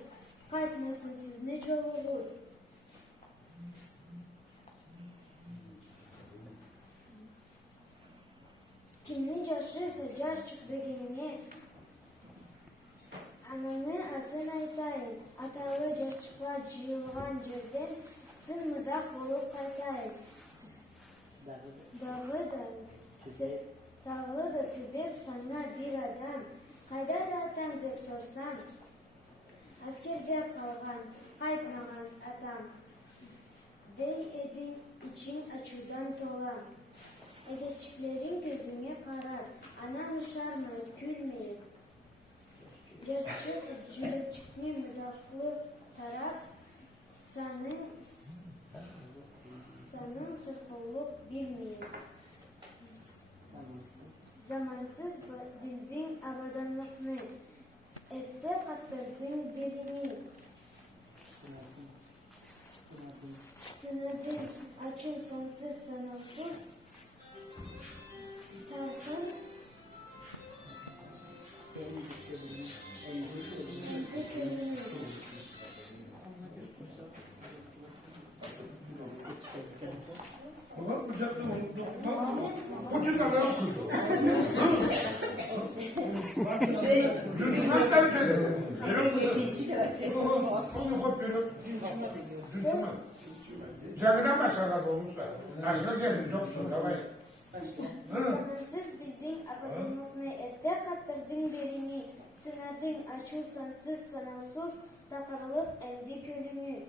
kaytmasın siz ne çoluğunuz. Kimin yaşıysa yaş çıktı genine. Ananı adını aytayın, atalı yaşçıklar cıyılgan yerden sınmıdak olup kaytayın. Dağı da tübep sana bir adam, kayda da adam der sorsan. Askerde kalgan, kaytmagan adam, dey edin için açıdan dolan. Egeççiklerin gözüne karar, anam ışarmayın, gülmeyin. Yaşçı cürçükli müdahlı taraf, sanın sırpolup bilmeyin. Zamansız bildin abadanlıkını, ette kattırdın belini. Sınırdın açın sonsuz sınırsız, tarafın Ulan güzel mi? Bu tür adam kurdu. Cüzdanlar söyledi. Cagıdan başlarlar olmuşsa. Aşkı gelmiş yoksun. Sınırsız bildin abadanlıkını, ette kattırdın belini. Sınırdın açıl sonsuz sınavsız, takarılıp emdi kölünü.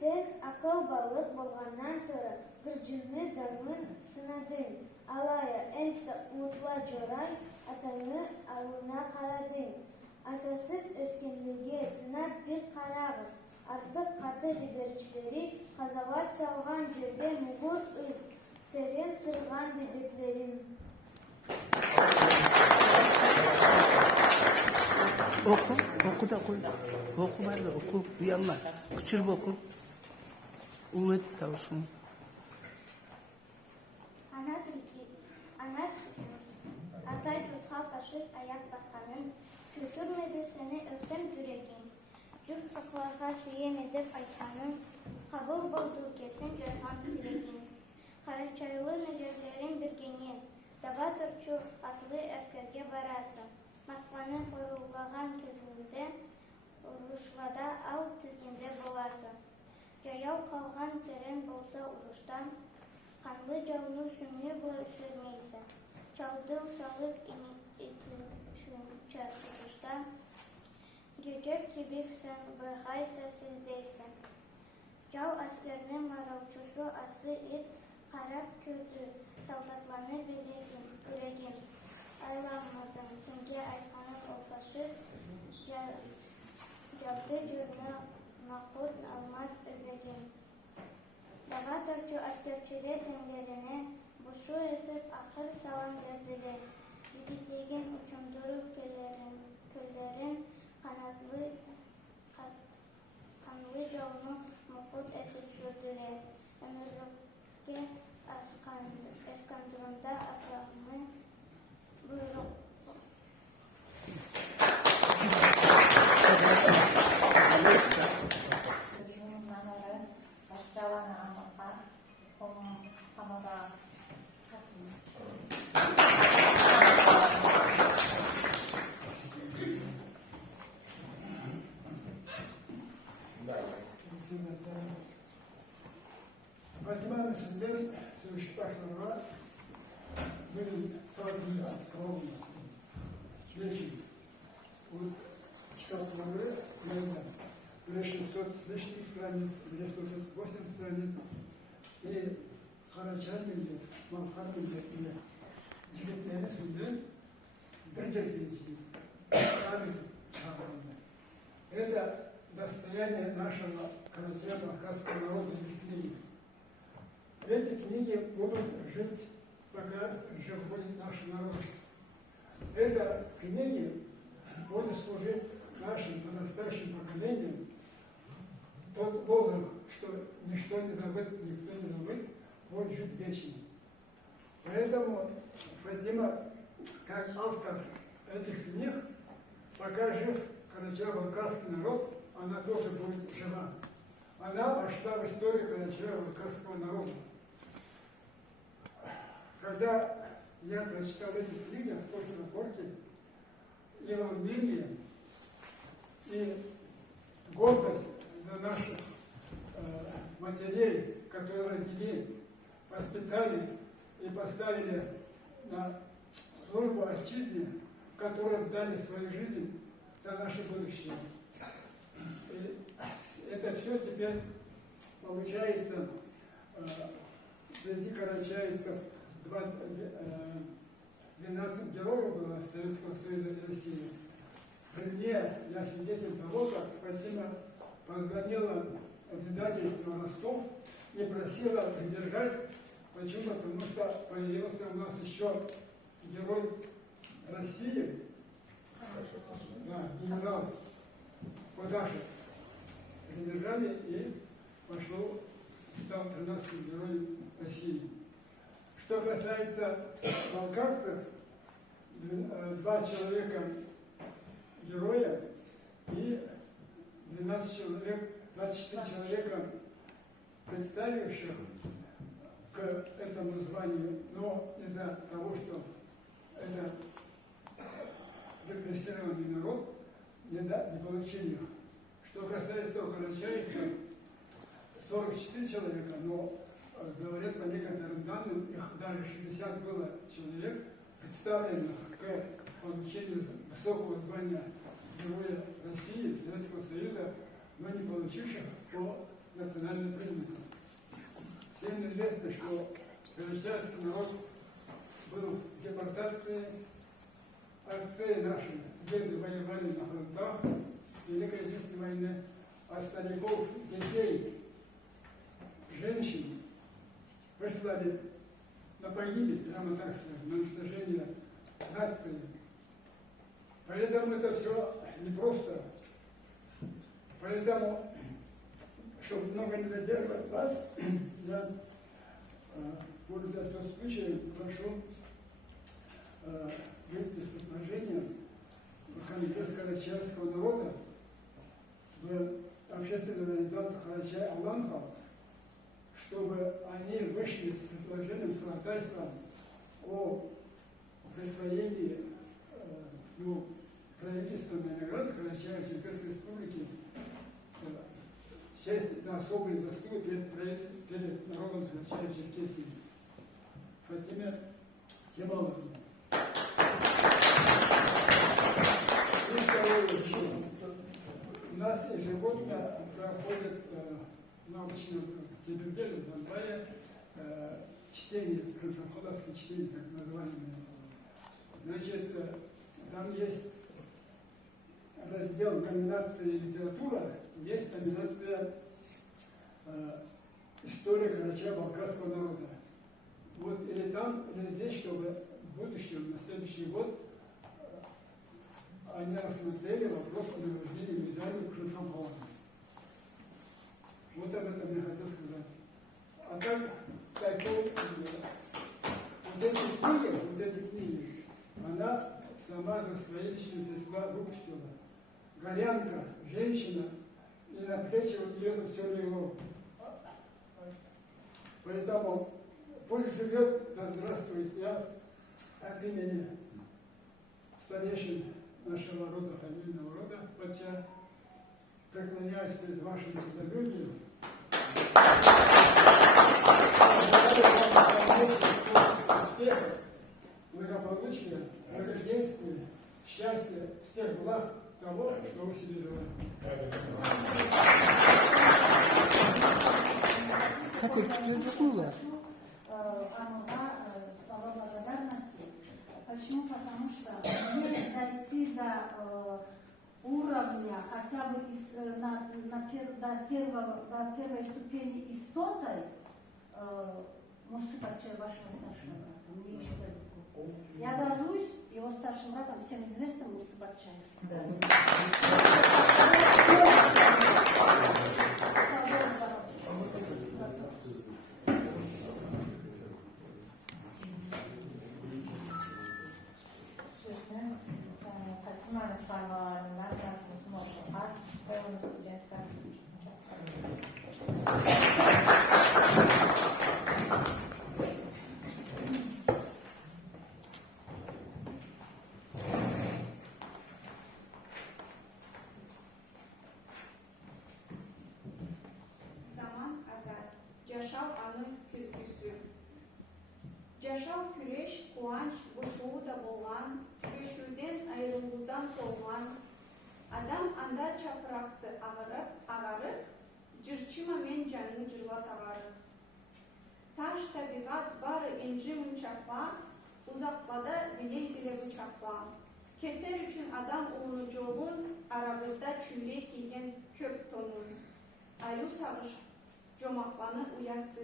Sen akıl balık bolgandan sonra kırcını damın sınadın. Alaya en mutla coray, atanı alına karadın. Atasız öskenliğe sınar bir karağız. Artık katı biberçileri kazavat salgan yerde mugur ız. Teren sırgan dediklerin. Oku da koy. Oku var da oku. Uyanma. Küçür oku. Uğradık da olsun. Ana Türkiye, ana Altay yurtha faşist ayak baskanın, kültür medreseni örten yüreğin, yurt saklarga hüyem edip aytanın, kabul bulduğu kesin cezhan dileğin. Karaçaylı necezlerin birgenin, dava turçu atlı askerge barası, Moskvanın koyulğagan közünde, uruşlada al tizginde bolası. Jayav kalgan teren bolsa uruştan, kanlı cavlu sümlü bu sürmeyse. Çaldı salıp çarpışışta, gecek kibik sen bırgay sessizdeysen. Cav askerinin maralçusu ası it, karak közü, saldatlanı yüreğim. Aylanmadım tünge aytkanın o faşist, cabdı cürmü makut almaz özegim. Dava turçu askerçile tenlerine, boşu etip ahır salam verdiler. Jigitliğin uçundurup köllerin kanlı cavunu mukut etip sürdüler. Ömürlükte eskandırında akrabımı buyruk. Fatima Müslüman Sürüştaşlarına bugün saatinde kavramı süreçin bu kitapları yayınlar. 600 с лишним страниц, 208 страниц и Карачай'ın Малхан'ın ile cibetlerine sürdüğün bir терпение, память чаврында. Это достояние нашего карачаево-кавказского народа и книги. Эти книги будут жить, пока жив будет наш народ. Это книги будут служить нашим подрастающим поколениям, тот лозунг, что ничто не забыто, никто не забыт, будет жить вечно. Поэтому Фатима, как автор этих книг, пока жив карачаево-кавказский народ, она тоже будет жива. Она вошла в историю карачаево-кавказского народа. Когда я прочитал эти книги в точной порте, и волнение, и гордость за наших матерей, которые родили, воспитали и поставили на службу отчизне, которые дали свою жизнь за наше будущее. И это все теперь получается среди карачаевцев 12 героев было Советского Союза и России. При мне я свидетель того, как Фатима позвонила в издательство Ростов и просила придержать. Почему? Потому что появился у нас еще герой России, да, генерал Кудашев. Придержали и пошел, стал 13-м героем России. Что касается балканцев, 2 человека героя и 12 человек, 24 человека, представивших к этому званию, но из-за того, что это репрессированный народ, не получили их. Что касается карачаевцев, 44 человека, но говорят по некоторым данным, их даже 60 было человек, представленных к получению высокого звания Героя России, Советского Союза, но не получивших по национальным признакам. Всем известно, что карачаевский народ был в депортации, отцы наши, деды воевали на фронтах Великой Отечественной войны, а стариков, детей, женщин выслали на погибель, прямо так сказать, на уничтожение нации. Поэтому это все непросто. Поэтому, чтобы много не задерживать вас, я, пользуясь случаем, прошу выйти с предложением Конгресс карачаевского народа в общественную организацию Карачай-Аланхал, чтобы они вышли с предложением, с ходатайством о присвоении правительственной награды Карачаево-Черкесской республики в честь за особые заслуги перед народом Карачаево-Черкесии. Фатиме Кемаловне. И второе еще. У нас ежегодно проходит на научном Киберделе в Донбайе чтение, крымсоходовское чтение, так называемое. Значит, там есть раздел номинации литература, есть номинация история Карачаево-Балкарского народа. Вот или там, или здесь, чтобы в будущем, на следующий год, они рассмотрели вопрос о награждении медалью Крымского холода. Вот об этом я хотел сказать. А так вот эти книги, она сама за свои личные средства выпустила. Горянка, женщина, и на плечи вот ее все легло. Поэтому пусть живет, да здравствует, я от имени старейшин нашего рода, фамильного рода, подча, преклоняюсь перед вашим трудолюбием. Успехов, благополучия, благоденствия, счастья, всех благ того, что вы себе желаете. Какой чудо. Анура слова благодарности. Почему? Потому что мне дойти до уровня хотя бы до первой ступени из сотой Мусупача вашего старшего брата. Мне еще далеко. Я горжусь его старшим братом, всем известным Мусупача. Yaşam anı küzgüsü. Yaşam güreş, kıvanç, boşluğu da boğan, göçlüden ayrılığından doğan, adam anda çapıraktı ağarıp, cırçıma men canını cırlat ağarıp. Taş tabiat barı inci mınçakla, uzaklada bileydile bıçakla. Keser üçün adam oğlu çoğun, aramızda çüre kiyen kök tonun. Ayu sağış, Comaklanı uyası,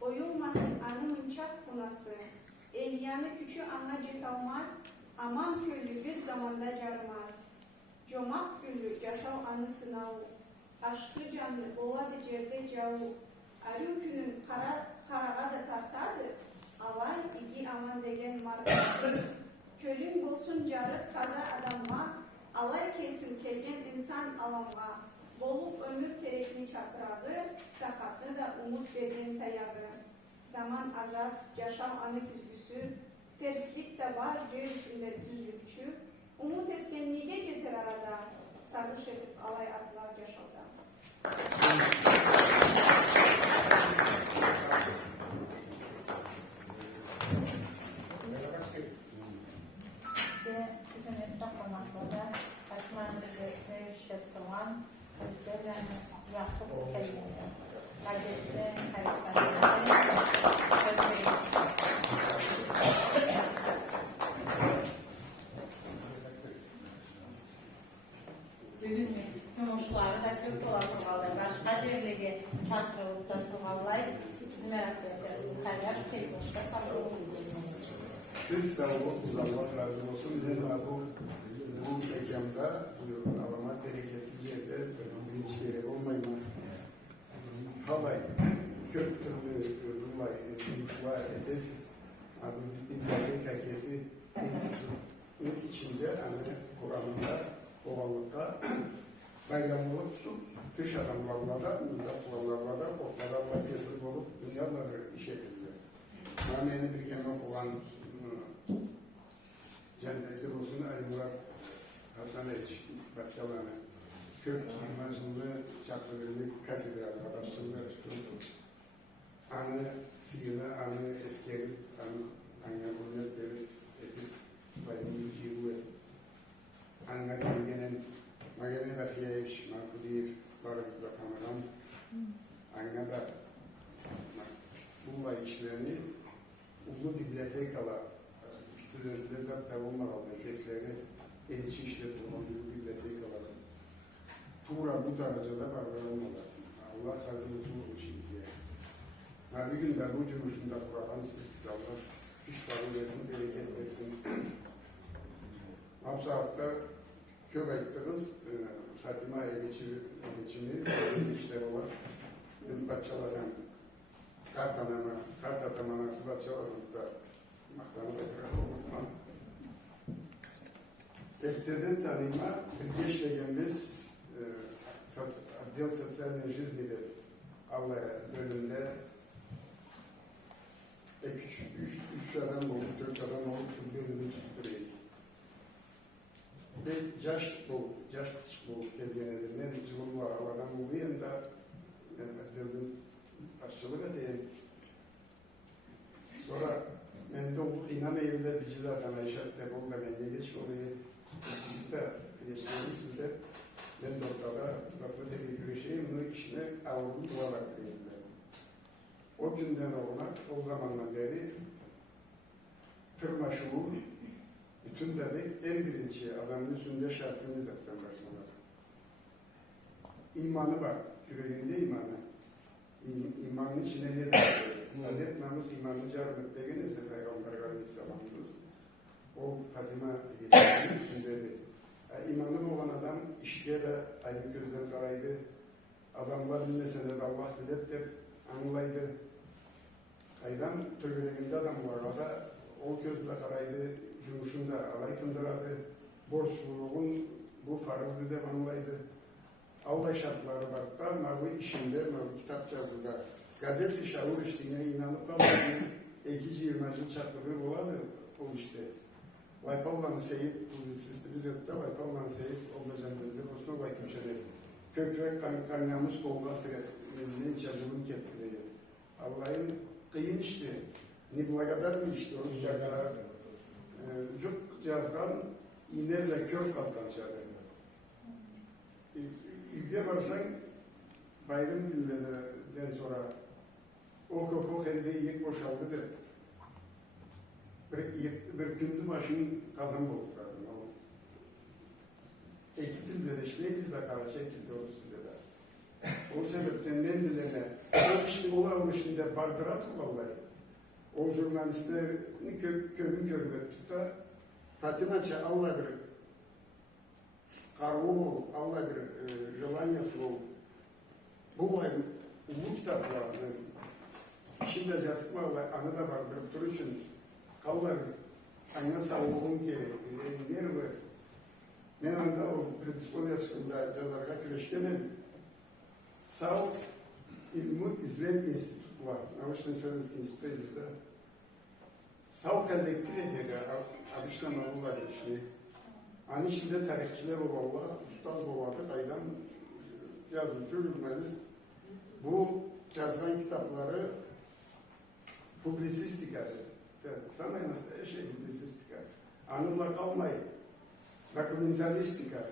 oyulmasın anı mınçak kunası, elyanı küçü anacık almaz, aman köylü bir zamanda carmaz. Comak güllü yaşav anı sınavı, aşkı canlı oladı cerde cavu, arı künün karağa da tartadı, alay igi aman degen markadı. Kölün bolsun carık kaza adamma, alay kesin kelgen insan alamma. Bolluk ömür terekli çaprağı, sakatlı da umut veren tayağı. Zaman azap, yaşam anı küzgüsü, terslik de var, cer üstünde düzlükçü. Umut etkenliğe getir arada, sarış edip alay atlar yaşamda. Yakıp kelime, gazeteden Bugün Cumhurbaşkanı da Türk olarak başka devlete çatırılsa tuğalay, merak ediyorum. İnsanlar telefonu kalıyor. Siz sağ olun, Allah razı olsun. Bu mekanda avama bereketli yerde bir şey olmayma. Havay, kök türlü rullay, yumuşlar, edesiz. Abi bir kakesi, bir içinde hani Kur'an'da, ovalıkta bayramlığı tutup dış adamlarla da, Muzaflarla da, oklarla gezip olup dünyaları iş edildi. Nameni bir gemi olan Cennetli olsun Ali Murat Hasaneviç Batçalan'a kök imajını çakırılık kafede arkadaşlarına çıkıyordu. Anı sigine, anı eskeri, anı hürmetleri edip bayramı civuye. Anı magene bakiyevş, makudir, barımızda kameram. Anı da bu işlerini uzun bibliotekalar studentler zaten olmalı, kesleri elçi işleri olan bir bibliotekalar. Tura bu derecede varlar olmalı. Allah razı olsun bu işinize. Bir gün de bu cümüşünde Kur'an siz Allah iş versin, bereket versin. O saatte köpekti kız, Fatıma'ya geçimi, işleri var. Batçalardan kart atamanası Batçalardan Mahtanı da Defterden tanıyma, bir geçle gelmez, отдел социальной жизни de Allah bölümünde üç adam oldu, 4 adam oldu, bölümünü tutturuyor. Ve yaş kısık bu dediğine ne diyeceğim var, havadan bu bir yanda bölüm başçılık edeyim. Sonra ben de o inanma evinde bicilerden Ayşe Debol'da ben geç oraya geçtiğim sizde ben de ortada zaten bir güreşeyim, bunun işine avrulup olarak verildi. O günden o zamandan beri tırma şuur, bütün demek en birinci adamın üstünde şartını zaten başlamak. İmanı var, yüreğinde imanı. İmanın içine ne diyor? Adet namus imanı carmette gelirse Peygamber Aleyhisselam'ımız o Fatıma geçtiğinin üstündeydi. İmanı olan adam işe de aynı gözden karaydı. Adamlar bilmese de Allah bilet de anılaydı. Aydan tögüleginde adam var da o gözle karaydı, cumhuşunda alay kındıradı. Borçluluğun bu farzı de anılaydı. Allah şartları var da mavi işinde, mavi kitap yazıda gazete şavur iştiğine inanıp kalmadığını ekici yırmacı çaklığı oladı o işte. Vaypavlan Seyit, biz etti, Vaypavlan Seyit olacağım dedi, Osman Vaykimşe'de kökrek kaynağımız kovgatı, ne çacılım kettireydi. Allah'ın kıyın işte, ne bula kadar mı işte, o sıcaklara cuk yazdan iğneyle kör kazanacağım. İlgiye varsan, bayram günlerinden sonra o kokok elde yiyip boşaldı der. Bir gündü başının kazanı oldu. Ekitim de işte biz de karşı ekildi orası da. O sebepten nendilerine o işte olan işinde bardırat vallahi. O jurnalistlerini kömün körüp da Fatimaça Allah bir karvu Allah bir Jelanyası ol. Bu olay bu kitaplarının şimdi jasma olay anı da bardırıp dur için kallar anne sağlığın ki nerede ben anda o predispozyasında yazarga küreşkenim sağ ilmi izlem institut var. Nauşno-исследовательский institut'ta sağ kaldektir dedi. Abişten olurlar işte. Aynı içinde tarihçiler olanlar, ustaz olanlar, aydan yazıcı, jurnalist bu yazılan kitapları publisistika sana nasıl şey publisistika anımla kalmayın. Dokumentalistika.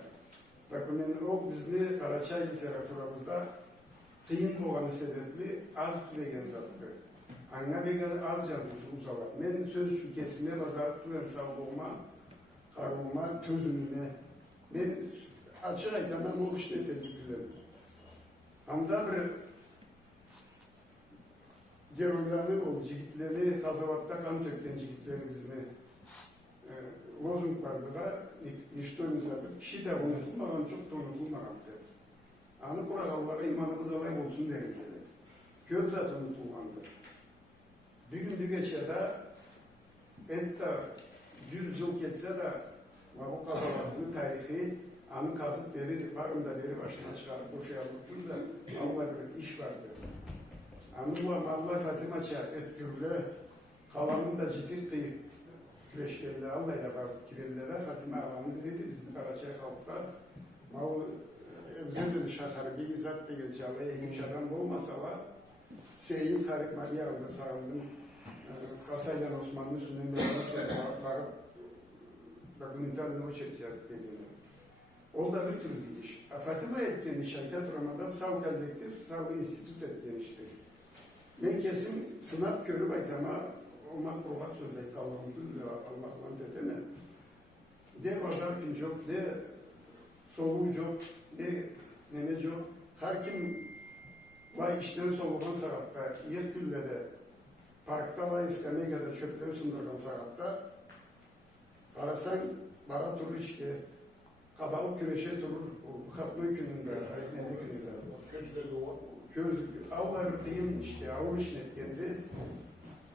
O bizde Karaçay literatürümüzde kıyım olanı sebeple az türegen zattı. Anna begal az yazmış uzavat. Ben söz şu kesime bazar tutuyorum sağlığıma, karnıma, tözümüne. Ben açık aydan bu işte tedbirlerim. Amda bir gerollarını ol, cigitleri, kazavatta kan tökten cigitleri bizde lozung vardı da işte misafir kişi de unutulmadan çok da unutulmamıştı. Anı kurallara imanımız alayım olsun derim. Köp zaten unutulmandı. Bir gün bir geçe de hatta 100 yıl geçse de Ve bu kazalarının tarihi anı kazıp beri, varım da beri başına çıkarıp boşayalım da Allah bir iş vardır. Anıma Allah Fatıma çağır et gürle, kalanın da ciddi kıyıp güreşlerle Allah'yla bazı kirellere Fatıma Ağa'nın dedi bizim Karaçay halkta mal evzedin şakarı bir izat değil çalaya güç adam olmasalar Seyyid Tarık Maria'nın sağının Kasayla Osmanlı Sünni'nin varıp bakımından o çekeceğiz dediğini. O da bir türlü bir iş. Fatıma ettiğini Şevket Roma'da sav geldiktir, sav institut etmiştir. Ben kesin sınav körü baytama olmak provat sözde kalmamıştır Allah'tan dedene. De pazar gün çok, de soğuğu çok, de nene çok. Her kim vay işten soğuğun saatte, yet güllede, parkta vay istemeye kadar çöpleri sındırgan saatte, karasan bara durur işte, kadalık güreşe durur, o katma gününde, ayetnene gününde. Allah diyeyim işte, avur işletkendi.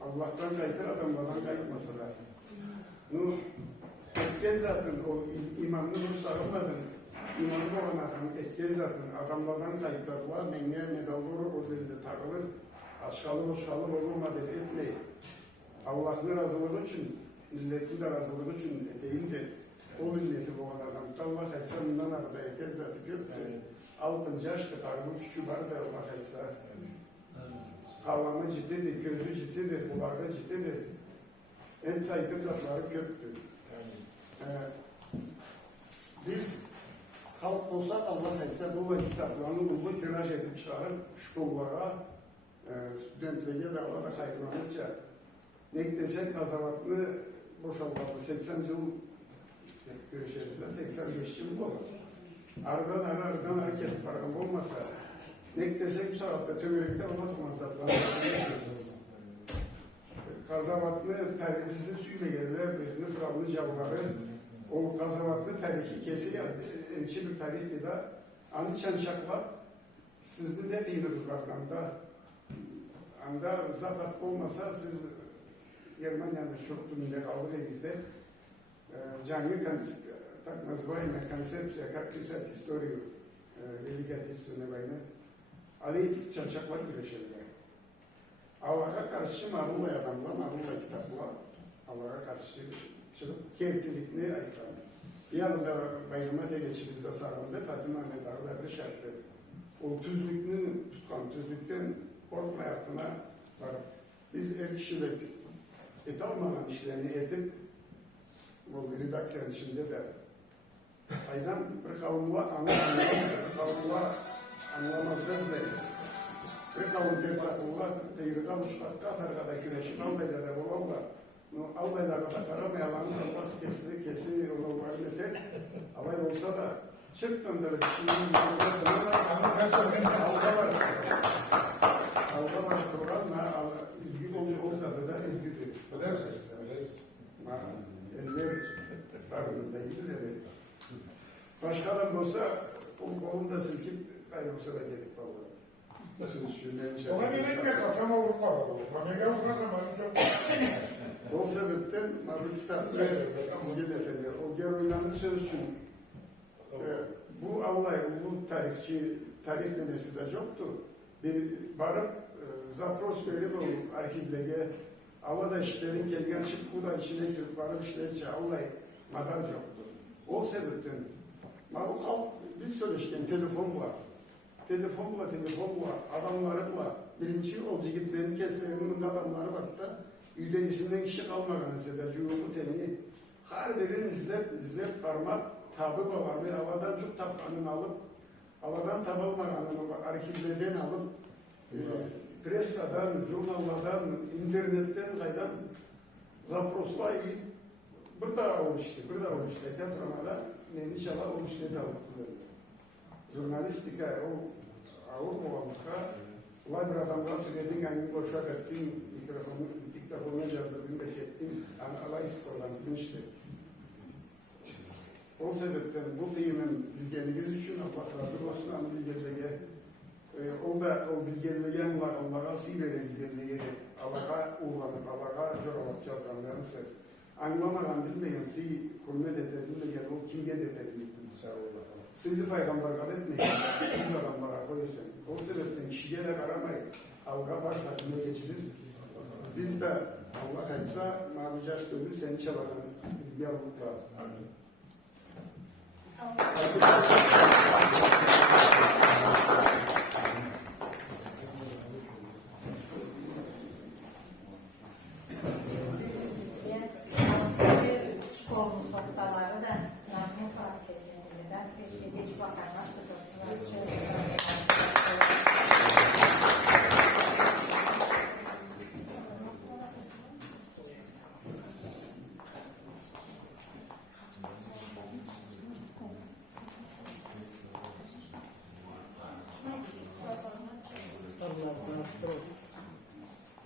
Allah'tan kayıtır adamlardan kayıtmasalar. Nur, etken zaten o imamını nur sarılmadın. İmamı olan adam etken zaten adamlardan kayıtlar var. Menge medalları o dilde takılır. Aşkalı boşkalı olmadı etmeyin. Allah'ın razılığı için, milletin de razılığı için değildir. O milleti bu adam. Allah kaysa bundan arada etken zaten gösterir. Altıncı yaşta karnı küçük var da Allah kaysa. Kavramı ciddidir, gözü ciddidir, kulağı ciddidir. En saygın zatları köktür. Biz halk olsak Allah kaysa bu kitaplarını bu tiraj edip çıkarıp şkollara, studentlere de Allah'a kaygılanırca ne desek azavatlı boşalmadı. 80 yıl görüşürüzde 85 yıl olur. Aradan hareket param olmasa ne desek bu saatte tümürükte olmaz zatlar. Kazavatlı terbiyesini suyla gelirler, bizim krallı cavları o kazavatlı tarihi kesi ençi bir tarihti de anı çançaklar sizin ne değiliriz bakımda anda zapat olmasa siz Germanya'da çok durumda kalır elimizde canlı tak nazvayla koncepsiya kaktisat istoriyu veligatisine bayna Ali çançaklar güreşirler. Allah'a karşı marula adamlar, marula kitaplar Allah'a karşı çıkıp keyiflilikle ayıklanır. Yanında bayrama da geçimizde sağlamda Fatıma Medarlar'da şartlı. O tüzlükünü tutkan, tüzlükten korkma hayatına var. Biz el kişilik olmadan işlerini edip bu redaksiyon içinde de aydan bir kavmuğa anlamazlar. Bir kavmu tersaklılar, kıyırıda muşkatta atargada güneşin albayda da bulanlar. Albayda da karamayalanın Allah kesi olanlar yeter. Alay olsa da çık döndürüp şimdi Alda var Kur'an'la ilgi olsa da ilgidir. Öderiz. Eller barınında ilgileri. Başkalarım olsa onu da silkip ayrılsa da gelip vallahi. Ona gerek yok, kafama vurup kalmadı. Bana gerek yok, O sebepten bu kitapta o gerçekten sözcüğü bu Allah, bu tarih demesi de çoktu. Bir varıp Zapros böyle bu arşivlere Allah'da işlerin kendine çıkıp bu da içine girip varıp işleri Allah'ı madar çoktu. O sebepten bu halk biz söyleşken telefon var. Telefonla, adamlarla birinci olcu gitmenin keslerinin adamları var da yüdeğisinden kişi kalmadan ise cumhurlu teni her birini izlep parmak tabı babanı havadan çok tapkanını alıp havadan tabılmaganını arşivlerden alıp pressadan, jurnallardan, internetten kaydan zaprosla iyi burada oluştu. Teatronada inşallah oluştu da jurnalistika o Avrupa olmakta olay bir adamlar tüketin hangi boşak ettiğim mikrofonuna cevabını beklettiğim alay kullanmıştı. O sebepten bu kıyımın bilgeliğiniz için Allah razı olsun ama bilgeliğe o bilgeliğe Allah'a sivri bilgeliğe Allah'a uğranıp Allah'a cevap yazanlarınızı Anlamadan bilmeyen, sizi hürmet eder, bilmeyen o kimge de terbiyetin. Sağ ol bakalım. Sizi peygamber kabul etmeyin. Siz peygambere koyuyorsun. O sebepten kişiye de karamayın. Avga baş hakkında geçiriz. Biz de Allah kaçsa mağlucaş dönü seni çalarız. Bir yavruta. Amin. Şkolun noktaları da Nazım fark etmeliler. Keşke geç bakanlar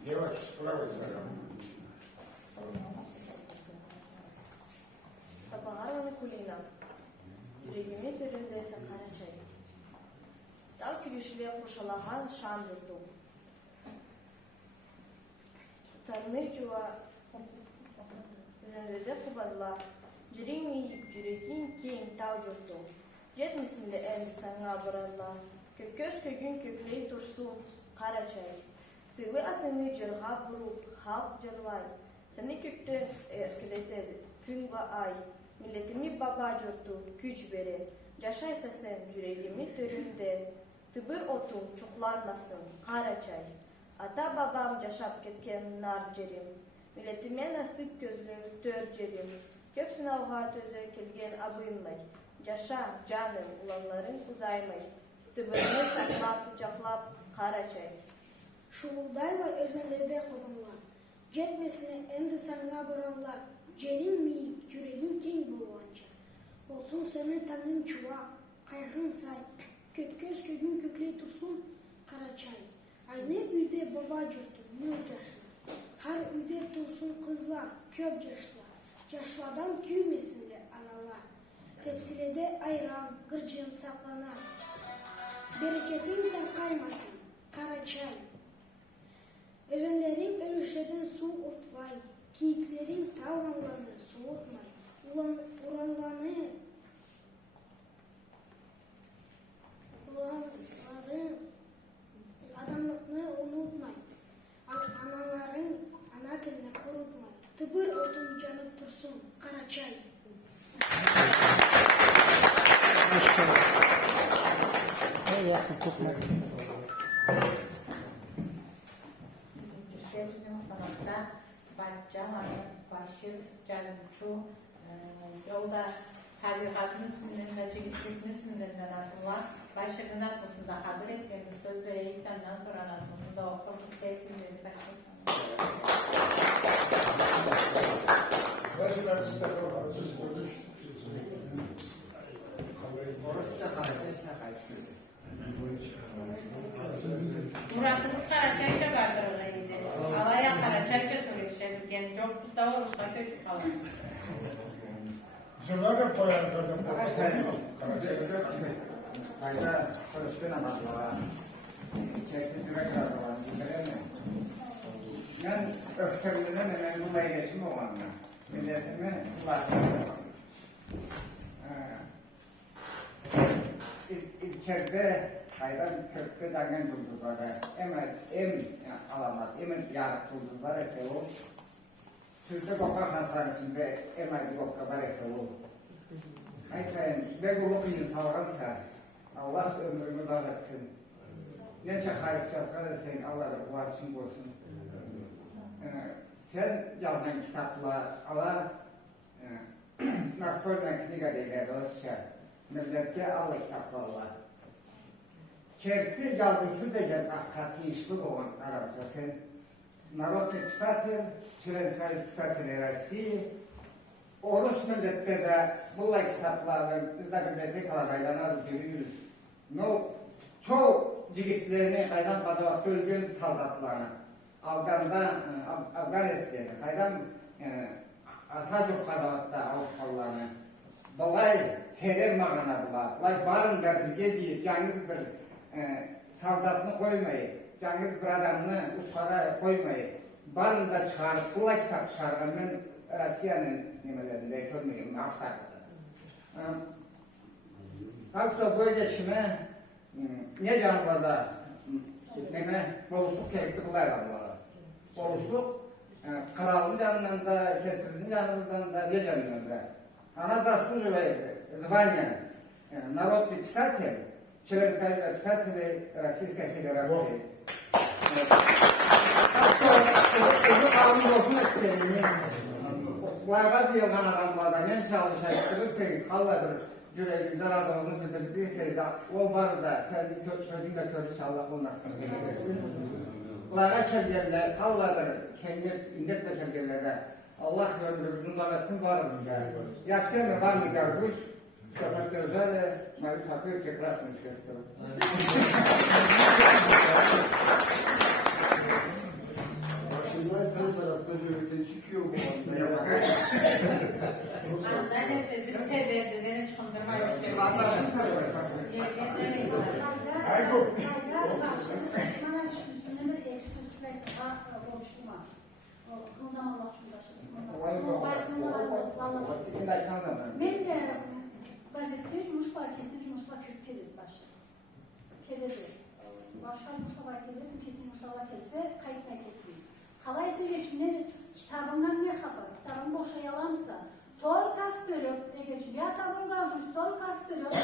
Yavaş, bravo sana. Sabahlar kulina. Yüreğimi töründe sakara çay. Dal külüşlüğe koşalahan şan durdum. Tanrı cuva üzerinde kubarla. Yüreğin kim tav durdum. Yetmesin de el sana baralla. Kököz kögün kökleyi tursun kara çay. Sıvı atını cırha vurup halk cırvay. Seni kökten erkileter gün ve ay. Milletimi baba curtu güç verir. Yaşaysa sen yüreğimi töründe. Tıbır otum çoklanmasın kara çay. Ata babam yaşap ketken nar cerim. Milletime nasip gözlü tör cerim. Köp sınavha töze kelgen abınmay. Yaşa canım ulanların uzaymay. Tıbırını saklap kucaklap kara çay. Şuuldayla özellerde kullanlar. Cetmesine endi sana buranlar. Cerin mi yüreğin keng bulvanca. Olsun senin tanın çuva. Kaygın say. Kökköz kögün kökley tursun karaçay. Aynı üyde baba curtu nur yaşlı. Her üyde tursun kızlar köp yaşlı. Yaşlardan küymesinler analar. Tepsilede ayran gırcın saklanar. Bereketin de kaymasın karaçay. Özenlerin ölüşlerden su urtlay. Giyiklerin tavranlarını soğutmay. Ulanların adamlıkını unutmay. Anaların ana dilini kurutmay. Tıbır otun canı tursun karaçay. Türkçemizin sanatta Bahçehanı, Başır, Cazımçu, yolda tabiatımız sınırında, çekişlikimiz sınırında nasılar, Başır'ın atmasında hazır etmemiz söz vereyikten sonra atmasında okuruz, tepkileri Murat'ımız Karaçay'ca vardır olaydı. Alaya Karaçay'ca söyleşelim. Yani çok Mustafa Rus'ta köçük alan. Zırhlar koyar kadın. Hayda, çalışkına bakma. Çekti direkt arabalar, güzel mi? Ben öfkemden hemen bulaya geçim olanla. Milletime ulaştırdım. İlkerde haydan kökte dangan buldukları, em alamat, em yarık buldukları ise o. Türk'te Bokar Hastanesi'nde emaydı Bokar ise o. Hayır, ve bu insanlarsa Allah ömrünü var etsin. Nece hayır çalışkan sen Allah'a kuvvetsin olsun. Sen yazan kitaplar Allah Nastoy'dan kniga deyler Rusça. Millette Allah kitaplar var. Kerti yazışı da gel katışlı olan Arapça sen. Народный писатель, член Союза писателей России. Orus millette de bu kitapların bizde biblioteklara aylanan görüyoruz. Çoğu cigitlerini aydan badavakta ölgen saldatlarına, Afganistan'ı, aydan Atatürk badavakta Avrupalılarına, dolay terer mağana bular. Olay barın da bir gezi, canınız bir saldatını koymayı, canınız bir adamını uçlara koymayı, barın da çıkarıp, bu kitap çıkarganın Rusya'nın nimelerinde körmeyim, Afgan'da. Kalksa bu geçime ne canlıda boğuşluk gerekli bulaylar. Boğuşluk kralın yanında, kesirin yanından da ne canlıda. Она заслуживает звания народный писатель, чрезвычайно писатель Российской Федерации. Bunu kanun olsun ettiğini, Vayga diyorgan adamlardan en çalışaktırırsanız, Allah bir yüreğinizden adamını bildirdiyseniz, o var da, sen sözünle körüş Allah olmasını bilirsin. Vayga çevyerler, Allah bir seni indet ve çevyerlerde, Allah ömrümüzün davetsini var mı? Я всеми вами горжусь, что поддержали мою такую прекрасную сестру. Başımdan her tarafta cömertten çıkıyor bu anda. Annesi bir severdi, beni çıkındırmayı istiyor. Vallahi Ayko. Men de gazetede Cumhurbaşkanı kesin Cumhurbaşkanı Türkiye'de başladı. Kedede. Başka Cumhurbaşkanı kesin Cumhurbaşkanı kelse kayıtmak etmiyor. Halaysa şimdi kitabından ne haber? Kitabın boşa yalansa. Tolkaf bölüp, ya tabi gavcus tolkaf bölüp,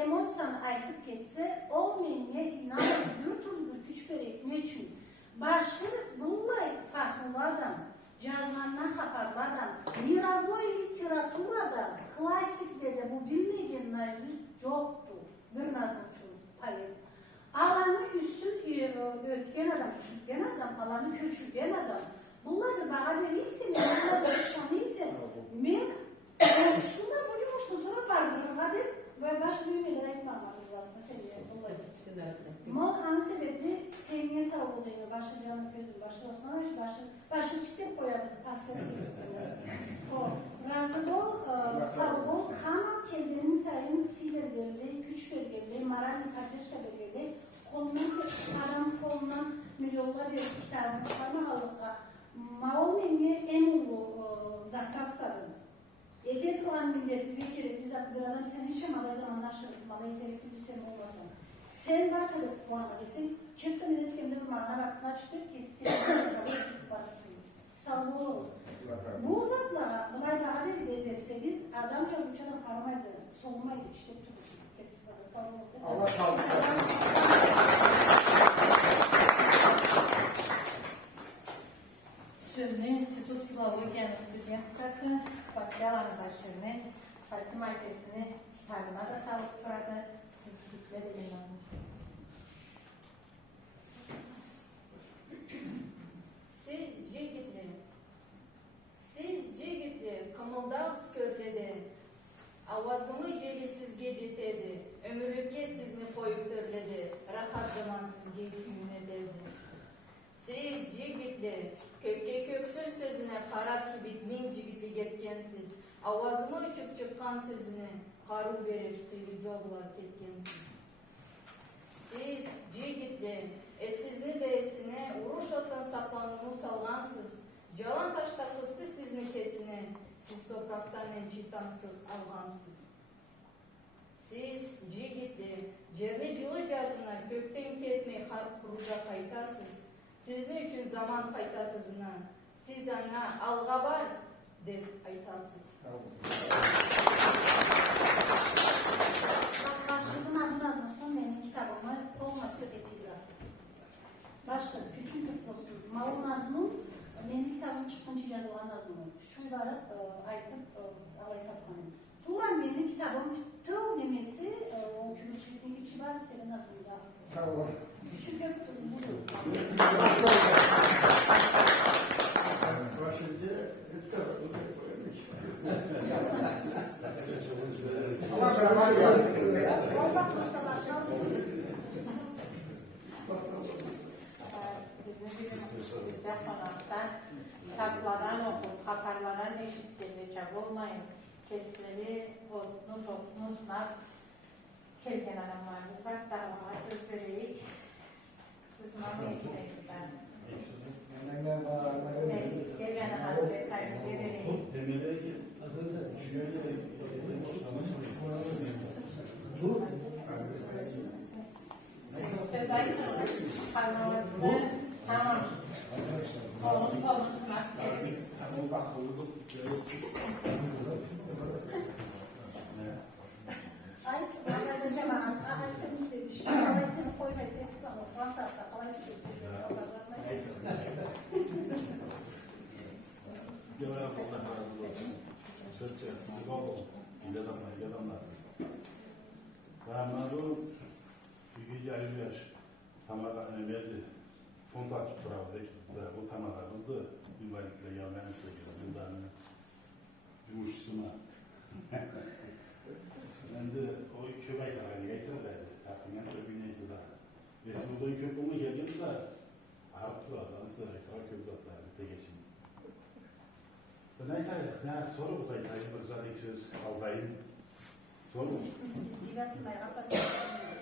emotsan aytıp geçse, olmayın ne inanın, yurtuldur güç berek, ne için? Başı bullay farklı adam, cazmandan haberli adam, miraboy literaturada, klasiklerde bu bilmeyenler yüz yoktu, bir nazımçı payı. Alanı ötken adam, sütgen adam, alanı köçülgen adam. Bunları bana verirse, bunları işanıysa, men şunlar bucumuştu, sonra pardırım, hadi ve başka bir ülkelere etmememiz lazım, mesela dolayı. Mal an sebebi sevgiye savunduğunu, başlayacağını gözüm, başlı çıkıp koyarız, asıl o, razı bol, sağ bol, hama kendinin sayın siler verdi, güç verdi, marali kardeşle verdi, adam kolundan milyonlar bir kitabını çıkarma halıqa, Maomen'e en ulu zakraftarı. Ete turan millet bize gerek, biz atı bir adam sen hiç ama zamanlaşırdık, bana yetenekli bir sen olmasın. Sen varsa da puanla desin, çıktı millet kendi durmağına baksın açtır ki sistemini sağlığı olur. Bu uzaklara bunay daha bir derseniz adamca uçana paramaydı, solmaydı işte tutun. Allah sağlık. Sözlü İnstitut Filologiya Enstitüsü, Bakyalan başını, Fatih Markesi'ni kitabına da sağlık burada, sizlikle de inanmış. Siz cigitli, kımıldak skörledi, avazımı jelisiz gecetedi, ömürlükке sizni koyup törledi, rahat zaman sizge hükümüne dedi. Siz cigitli, kökke köksür sözüne karar kibit min cigitli getkensiz, avazımı uçup çıkkan sözüne karu verir sivri joglar ketkensiz. Siz cigitli, sizni de esine, uruş otan saklanımı salgansız, cavan taşta kıstı sizni kesine, siz topraktan ençitansız algansız. Siz cigitli, cerni cılıcasına kökten ketmeyi harp kuruca kaytasız, sizin için zaman kaytatızına, siz ana alga var, dep aytasız. Başlığın adı lazım, son benim kitabıma olması epigraf. Başlık, küçük tıklosu, Mao Nazm'ın benim kitabım çıkınca yazılan Nazm'ın. Şunları aytıp alaytapkanım. Turan benim kitabım tüm demesi, o küçüklükün içi var, senin Nazm'ın da. Küçük öptüm, budur. Allah rahmet eylesin. Bizler sanattan, kitaplardan okup, kaparlardan eşit gelecek olmayın. Kesleri, odunu, topunu sınav, kelgen adamlarımız var. Daha söz vereyim. Siz nasıl yüksekten? Kelgen adamlarımız kaybı vereyim. Tamam. Oğlum konuşmak gerek. Ay, ben cemaat, ahaytım demiş. Dolayısıyla koymayı tekst alır. WhatsApp'ta kolay bir şekilde. Allah razı olsun. Türkçesi bol olsun. Size de faydalanmazsınız. Rahmanım, bir yaş tamamen önemli. Fond açıp durardık. Bu tamalarımızda invalidle gelmemizle bundan cumhurşusuna. Ben de o köpek haline getirdi. Takımdan öbür neyse daha. Ve siz burada köpüğüne geldiğinde de harap durardı. Size köpek zatlardı. Tek geçin. Ben ne soru bu da özellikle söz aldayım. Soru. Divatın bayrakası,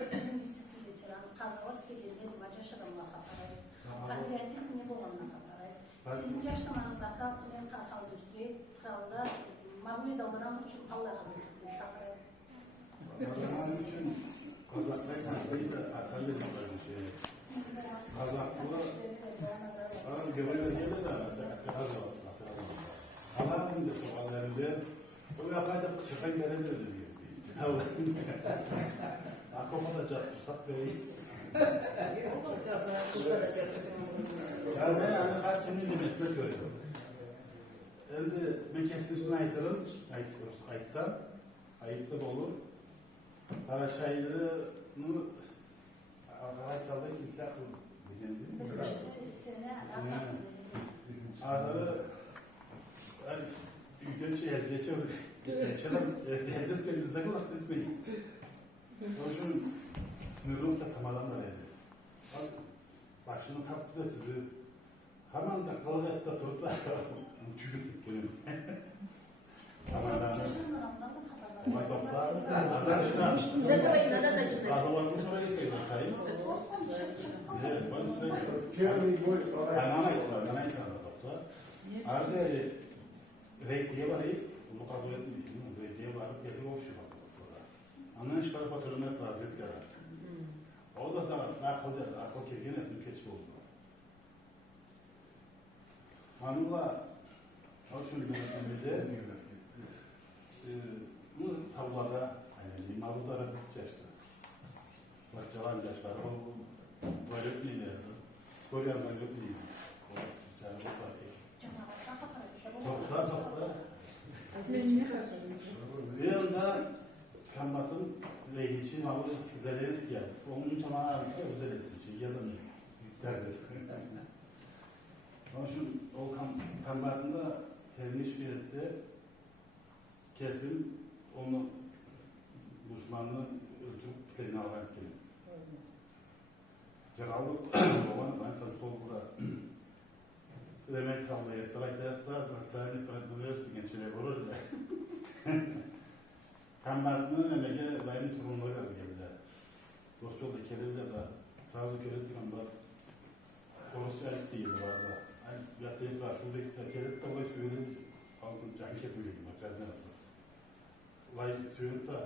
öpümüzsüzü geçiren, kazanat gelirleri, macaşadamla katarayı, patriotizmini boğanla katarayı. Sizin yaşlamanızda kalkılayan kalkalı üstü, kralda, mamuli dalmadan için Allah hazırlıklı katarayı. Onun için Kazaklar kazayı da atarlı bir şey. Kazaklılar, bana görev geldi de Kazaklar. Allah'ın da soğanlarında o yapayda çıkan gelenlerdi diye. Aklıma da çarpırsak bey. Yani kaç kendini meslek görüyorum. Elde mekesini üstüne aytsam, ayıptır olur. Karaşaylı'nı Arkadaşlar'da kimse akıl bilmiyor. Ağları ülke geçiyor. Geçelim, herkes kendisine kulak dismeyi. Onun sınırını da tamamen verdi. Başını kaptı da sizi. Hemen de kalacatta tutup da günüm. Tamamen. Ama toplar, arkadaşlar. Azalığını söyleseydi kayıp. Evet, ben söyleyeyim. Kanana toplar. Arada renkliye varayım. Bunu kabul etmeyeyim. Renkliye varıp yapıyor bir şey var. Anlayışları patronuna razıyet yarar. O da sana akıl kirgin ettim keçki oldu. Hanımla hoşun yönetiminde bu tavlada yani malıda razıyet yaşta. Bak cavan yaşlar o böyle değillerdi. Koyarlar yok değil. Yani o topla. Topla. Bir anda Kambat'ın lehli için malı zedeniz geldi. Onun tamamen özel etsin için yazın yüklerdir. Onun için o Kambat'ın da helmiş bir ette kesin onu düşmanını öldürüp kitlerini alarak gelin. Cenab-ı Allah'ın ben tabi sol burada demek kalmayı ettiler. Sen bırakılıyorsun geçirmek olur da. Kambartının emeğe benim turunları geldiler. Dostlar da kelirler de sağlık yönetilen var. Orası ayıp değil var da. Yatayıp var şuradaki tekerit de olay söyledik. Halkın can kesmeyecek mi? Bakarsan nasıl? Olay söyledik de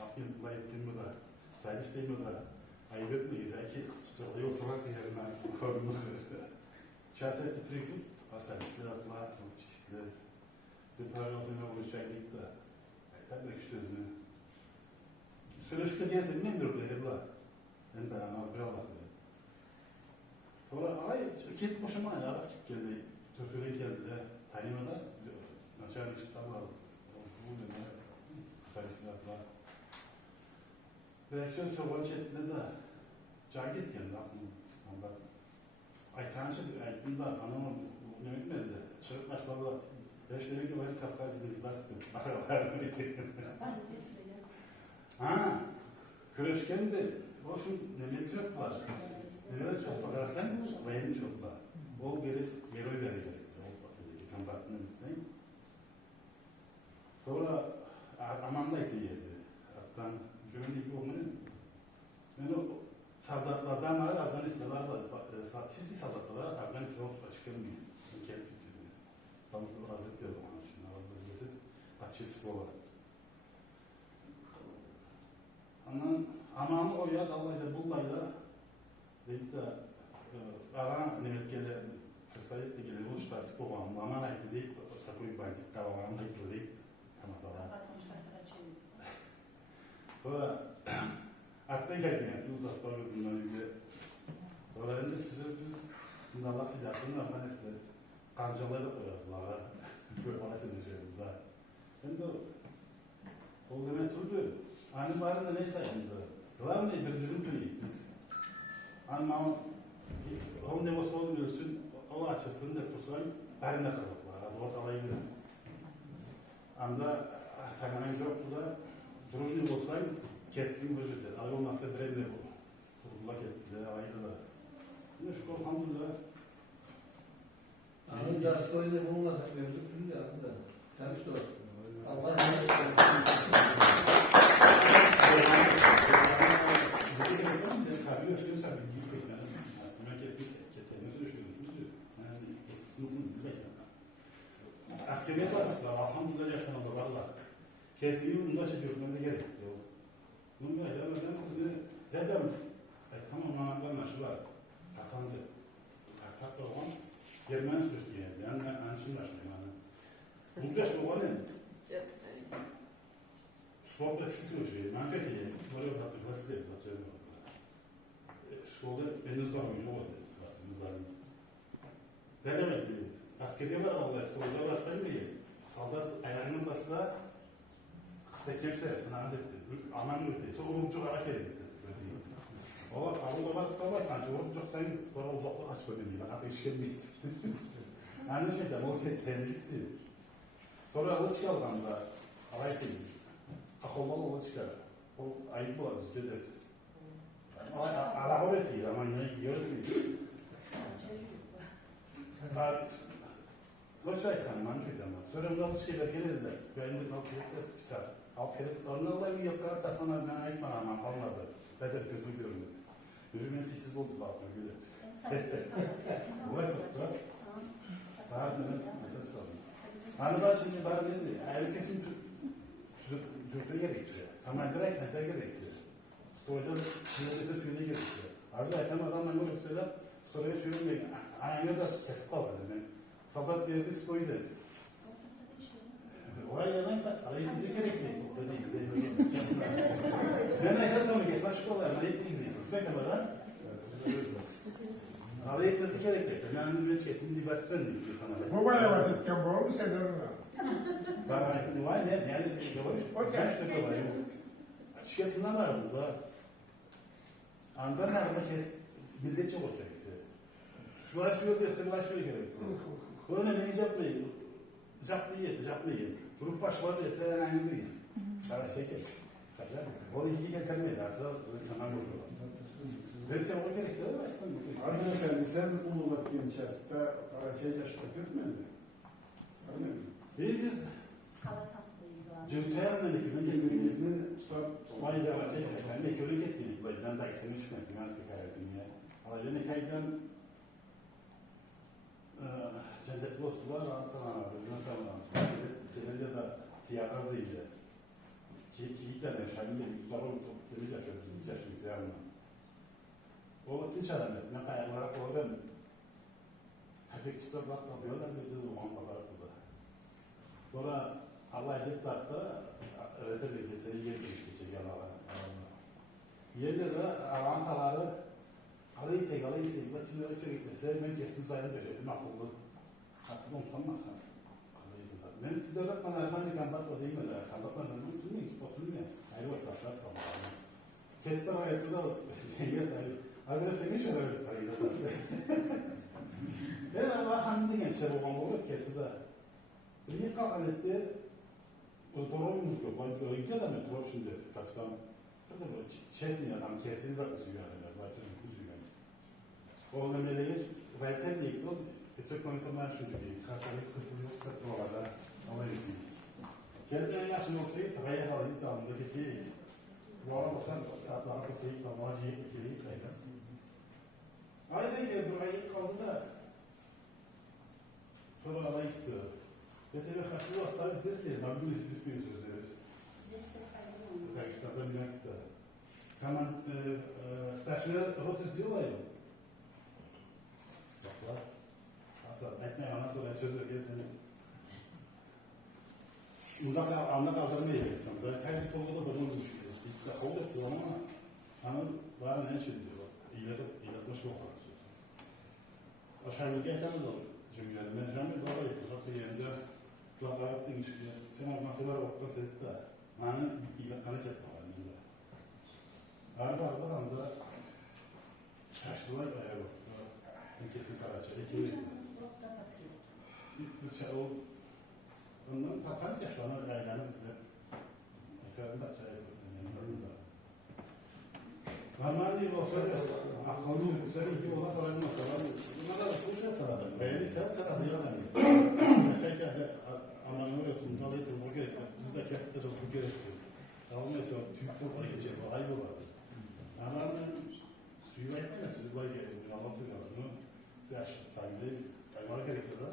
Rabbim olay ettiğim mi de sayı isteyim mi de ayıp etmeyiz. Belki kısıtlı oturak yerinden korunur. Şahsiyeti pürüklük asayistiler, atlar, çikisler. Bir paragrafına oluşacaklık da tabii güçlüğünü. Söyleşte diyezim ne bir böyle bu? Ben beyanlar bir Allah dedi. Sonra ay kit boşuma ya geldi. Töfürü geldi. Tanımada nasıl işte Allah. Bu ne? Asayistiler. Reaksiyon çoğalı şeklinde de cagit geldi aklımda. Aytancı aytında anamın ne etmedi. Çırık başlarla beşleri ki var Kafkas'ın izlasın. Ha, Küreşken de olsun ne çok var. Ne çok bakarsan benim çok var. O geri verecek. O kambatını bilsen. Sonra amanda ekleyeceğiz. Hatta cümleyi olmanın. Ben o saldatlardan var, Afganistan'da çizgi saldatlar, Afganistan'a çıkılmıyor. Kendi fikrini. Tam şu razı ediyorum onun için. Avazda açısı var. Aman o ya Allah'ıyla bullayla da ara nimetkele представитель гелевой штат Кубан, мама найти такой бандит, кого найти, каматала. Sonra akla gelmeyen uzaklar kızından ilgili öğrendik biz sınavlar silahını ama neyse kancaları koyarlar. Böyle bana söyleyeceğimiz var. Hem de o zaman turdu. Annem varında ne sayında? Kılar ne bir bizim türü biz. Annem onun ne olsa olmuyorsun o açısını da kursan aynı taraflar. Az vakit alayım. Anda tamamen yoktu da Дружный болсаң, кеттің бір жерде. Ал болмаса бір елде бол. Құрбыла кетті, айдыда. Міне шүкір алхамдулилlah. Анын достойный болмаса, өзі күнде ағында. Так что, Allah Askeriyet var, alhamdülillah yaşanıldı valla. Kesinlikle bunda çekilmenize gerek yok. Bunda ya ben kızını dedim. Tamam anlaşılar. Hasan'dı. Hatta olan Germen Türkiye. Yani anlaşım başlayayım. Bu yaş olan ne? Sporda şükür şey. Manşeti. Böyle bir hatır. Nasıl değil? Şkolda henüz daha oyuncu oldu. Sırasımız var. Ne demek değil? Askeriye var Allah'a. Sporda varsayım değil. Saldat ayarının bassa Stekem servisini anlattı. Aman öyle. Sonra vurumcuk hareket etti. O avluda var kalay kanca vurumcuk sayın sonra uzaklık aç böyle değil. Ateş gelmeydi. Aynı şeyden o temizlikti. Sonra alı çıkardan da alay değil. Akılmalı alı çıkar. O ayıp var bizde de. Araba öğretiyor ama ne diyor ki? Kaç ay kanım anca zaman. Sonra bunlar şeyler gelirler. Benim kalkıyordum kısa. Onu alayım yapar da sana ben ayıpman ama kalmadı. Bedel kötü görünür. Yüzümün sessiz oldu bakma gibi. Var da. Saat neden sıkıntı kaldı. Hani ben şimdi bana dedi. Herkesin cüfre gerekiyor. Tamam direkt nefer gerekiyor. Sonra size tüyüne gerekiyor. Arada yakan adamla görürseler sonra söyleyeyim. Aynı da kötü kaldı. Sabat verdi soydu. Oraya yalan da arayı bize gerekli. Ben ayakta mı geçsen şuralar arayı bize. Lütfen kadar. Arayı bize gerekli. Ben ne kesin bir baston değil sana. Bu bana vakit yapıyor mu sen orada? Bana ne var ne yani yavaş. O kaç dakika var yok. Şirketinden var bu da. Andan nerede kes bilde çok okeyse. Şulaşıyor diye şulaşıyor gerekse. Böyle ne yapmayın? Yapmayın. Grup başları da sen aynı değil. Bana şey. O ilgi getirmedi artık tamam olur. Verse o gerekse aslında. Azim efendi sen Ululak gençasta Karaçaycaş'ta görmedin mi? Öyle mi? Biz Cüntay'ın ekibinin tutup Vay Karaçaycaş. Ben de köle getirdik. Ben de istemiş mi? Finans hikayetini. Ama yine kaydan Cennet dostlar anlatamadı. Genelde de tiyatrazıydı. Kiyiklerden şahinde yüzler oldu. Deli yaşıyordu yani. O vakti çağırdı. Ne kayaklara koyalım. Köpek çıksa bırak tapıyorlar dedi o anlatılar burada. Sonra Allah edip bıraktı. Öğretirdi ki seni getirdik geçecek yalan. Yerinde de avantaları Alayı tek, batıyla ötürükte ben kesin sayın döşedim akıllı. Hatırlam tamam mı? Ben size öğretmen Ermanikan bakma değil mi? Kandatlarından tutmayın, oturmayın. Ayrı vakitler tamam. Ketler hayatı da denge sayı. Adresine şöyle öğretmeniydi. Ben Allah hamdi gençler olan olur ketide. Bir kalkan etti. O doğruymuş yok. Ben öyle de mi? Doğru şimdi kapitan. Çesin adam kesini zaten sürüyor. O demeliyiz, zaten değil, o çok konular çünkü hastalık kısmı yok, çok doğada alayım. Geldiğinde yaşın oturuyor, tagaya halı iddiamındaki ki, bu ara baksan saatler kısayıp da muhacıyı ikileyip kaydı. Ayda ki buraya kaldı da, sonra alayıktı. Ve haşlı hastalık ses değil, ben bunu düzgün sözleriz. Pakistan'da üniversite. Hemen stajyer rotas diyorlar ya. var. Aslında etmeye bana sonra söz verken seni. Bundan da anla kaldırmayı verirsen. Böyle tercih konuda da bunu düşünüyor. İşte kabul etti ama hani bana ne için diyor. İyiletmiş yok kadar. Aşağı bir geçemez olur. Çünkü yani mecrami doğru yapıyor. Hatta yerinde kulaklar yaptığın işte. Sen o masalara bakma seyretti de. Hani iyiletmeni çekme var. Arada anda şaştılar ayağa baktı. Kesin Karaçay. İkili. O ondan kaç yaşlarına ailenin size efendim de çay yapıyor. Normalde olsa akıllı bu sene iki olmaz sarılmaz sarılmaz. Bunlar da kuşa sarılır. Beğenirse sarılır yazamıyorsun. Şeyse de anlamını öğretim, dalı eğitim bu gerekli. Biz de kefte çok bu gerekli. Tamam mesela Türk futbolu geçer, bu ayıp olardı. Ama suyu var ya, suyu var ya, anlatıyor aslında. Siyaş sahibi, kaymara gerekli de.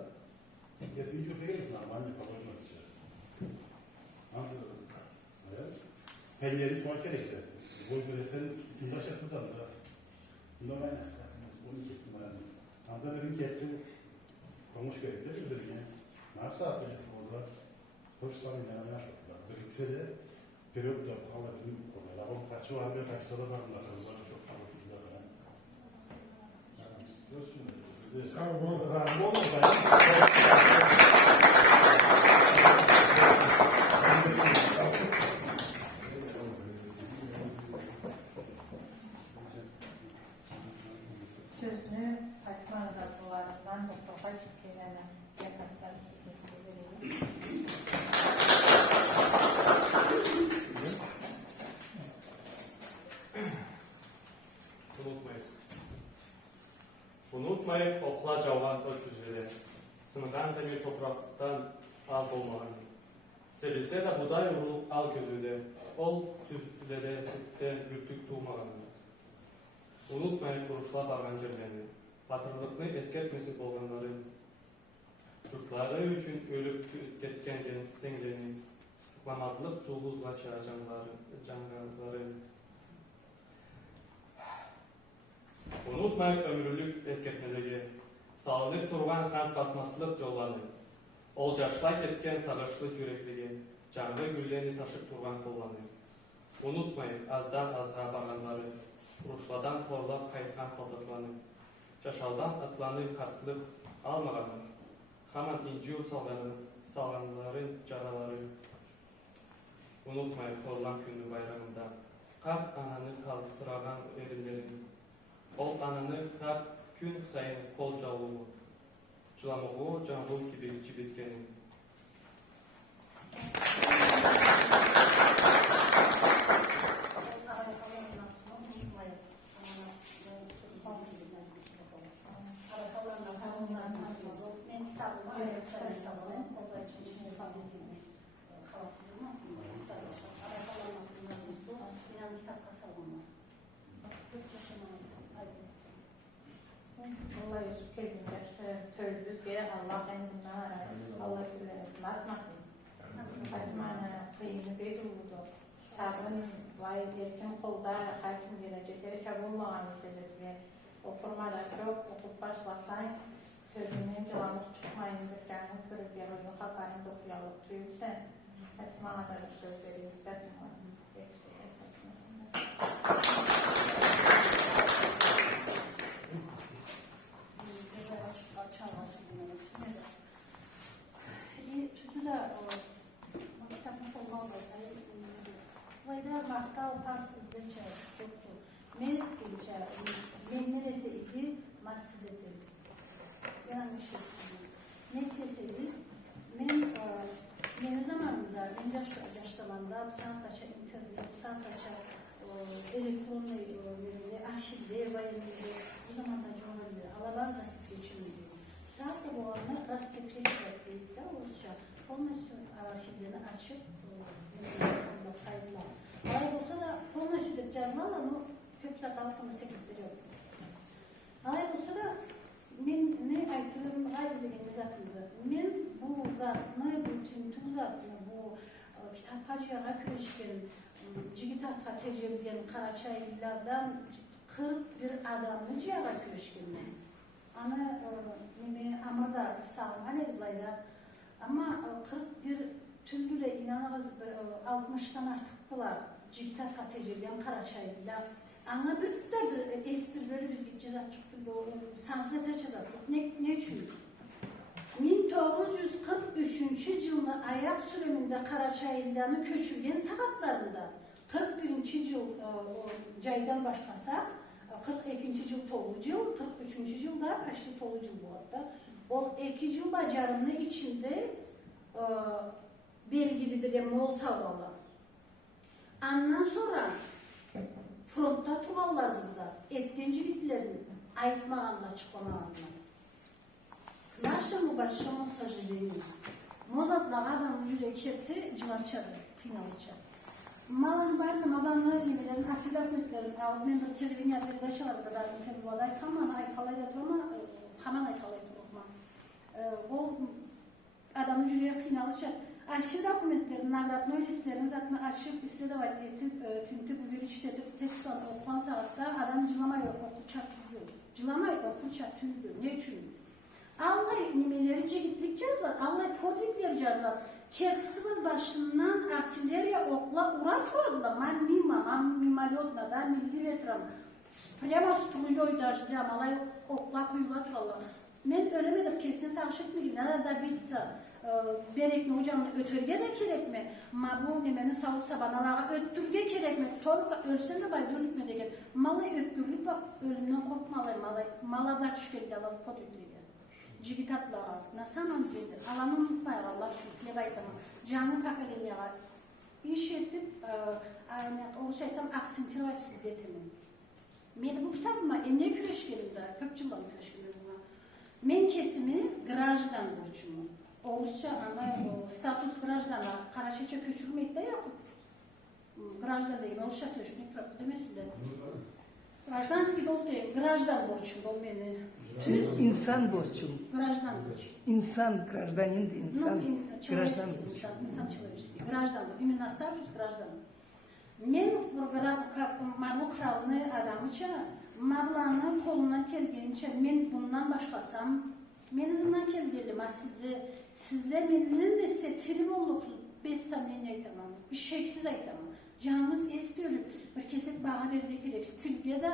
Kesin çok gelirsin ama anne kabul etmez işte. Nasıl? Evet. Pelleri tuvalet gerekse. Boy böyle sen bundaş yapıdan da. Bundan ben nasıl yapayım? Onu çektim ben. Anda benim kendi konuş gerekli dedim ya. Ne yapsa atlayasın orada? Hoş sanırım yani yaşmadılar. Birikse de periyot da kavga edin konular. Ama kaçı var bir kaçta da var bunlar. Kızlar çok kavga edildiler falan. Sağ olun. Razı olun. Sözünü Fatma Radyolarından Doktor Fakirlerine yakınlar teşekkür ederiz. Unutmayıp okula cavan öküzleri, sınıftan demir topraktan az olmalı. Sevilse de buday vurulup al gözünde, ol tüzlere sütte rütük tuğmalı. Unutmayıp kuruşla bağlanca beni, hatırlıkını eskertmesi bolganları, çocukları üçün ölüp ketken gençlerini, tutuklamazlık culduzla canları. Unutmayıp ömürlük eskertmeleri, sağlık turgan kas basmasılık yollarını, ol yaşla ketken sağışlı yürekligi, canlı güllerini taşıp turgan kollarını. Unutmayıp azdan azra bağlanları, Ruşladan korlap kayıtkan saldıklarını, yaşaldan atlanıp kartlık almağanı, haman inciur salganların caraları. Unutmayıp korlan kündü bayramında, kart ananı kaldıragan erinlerini, ol ananı her gün sayın kol cavluğu, cılamuğu canlı gibi cibitkeni. Allah Yusuf Kerim'de tövbüz geri Allah kendine Allah güvenesini atmasın. Fatma'na kıyını bir durdu. Kitabın layık erken kolda hakim gelecekleri kabulmağını sebebi okurmada çok okup başlasan sözünün cılanıp çıkmayın bir canlı kırıp yarını hakarın dokuyalıp tüyürsen Fatma'na da bir söz veriyor. Fatma'nın Vayda marta upassız geçe çoktu. Merit geçe, neresi idi, massiz ederiz. Yani ne keseriz? Ne zamanında, en yaşlamanda, santaça internet, santaça elektronlu arşivde, bayılıydı. Bu zamanda çoğunluğu alabanza sekreçimiydi. Saatte bu arada gaz sekreçiydi de oluşça. Polnosyu arşivlerini açıp saydılar. Alay olsa da polnosyudaki yazılar ama köp sakalıkında sekretleri yok. Alay olsa da ne aytırım aizligimiz atıldı. Men bu zatını, bütün tüm zatını bu kitap hacıya köşken Cigitatka tecrübeyen Karaçaylılardan 41 adamını ciğara köşkünle. Ana neme amırda sağlanan ediblayda. Ama 41 türlüyle inanırız 60'tan artıktılar. Cikta kateciliyen Karaçay'da. Ana bir de esprileri biz gideceğiz açık türlü sansız edeceğiz. Ne için? 1943 yılında ayak sürümünde Karaçaylı'nın köçürgen saatlarında 41. yıl caydan başlasa 42. yıl Tolucu yıl, 43. yılda kaçlı Tolucu yıl bu arada. O 2 yıl bacarının içinde belgilidir Moğol savralı. Ondan sonra frontta tuvallar bizde. Etkinciliklerin ayıtmağında çıkmağında. Нашему большому сожалению, Mozart'la adam yürek etti, cıvançadı, finalçadı. Malın bardım adamlar gibilerin, afidatlıkların, ben bir televizyon arkadaşlar kadar bir vaday kaman aykalaydı ama kaman aykalaydı ama o adamın yüreğe finalçadı. Arşiv dokumentlerin, nagratlı listelerin zaten arşiv listede var. Tümtü bu bir işte testten okuan saatte adam cılamayı okur çatılıyor. Cılamayı okur çatılıyor. Ne için? Allah nimeleri cigitlik yazlar, Allah podvikleri yazlar. Kerksinin başından artilleriya okla uğrak oldular. Man mimalyotla da milgi vetram. Prema struyoy dajda malay okla kuyular turallar. Men ölemedim kesine sağışık mı? Ne da bitti. Berekli hocam ötürge de kerek mi? Ma bu nimenin savutsa banalara öttürge kerek mi? Torka ölsen de bay dönüp degen. Malay ötkürlük bak ölümden korkmalay malay. Malada düşkeli alıp podvikleri. Cigitatlara, nasaman dedi. Alanı unutmayalım Allah için. Lebaytama. Canlı pakaleliğe var. İş edip, o şeytan aksintiri var sizdetimi. Men bu kitabıma ne küreşkelimde, köpçümbal küreşkelimde. Men kesimi grajdan borçumu. Oğuzça ama status grajdana Karaçay'a köçürmek de yok. Grajdan değil, Oğuzça söyleşmek demesin de. Grajdanski doldu, grajdan borçum bol beni. İnsan borçum. Grajdan borçum. İnsan, гражданин de insan. Grajdan borçum. İnsan человеческий. Grajdan borçum. Именно статус граждан. Men bu kralını adamıça, Mavlanın kolundan kelgeniçe, men bundan başlasam, men izimden kelgelim, sizde menin de setirib olursunuz, 5 samimi aytamam, bir şeysiz aytamam. Canınız eski ölüp, bir kesik bağa verdi gerek, stilge de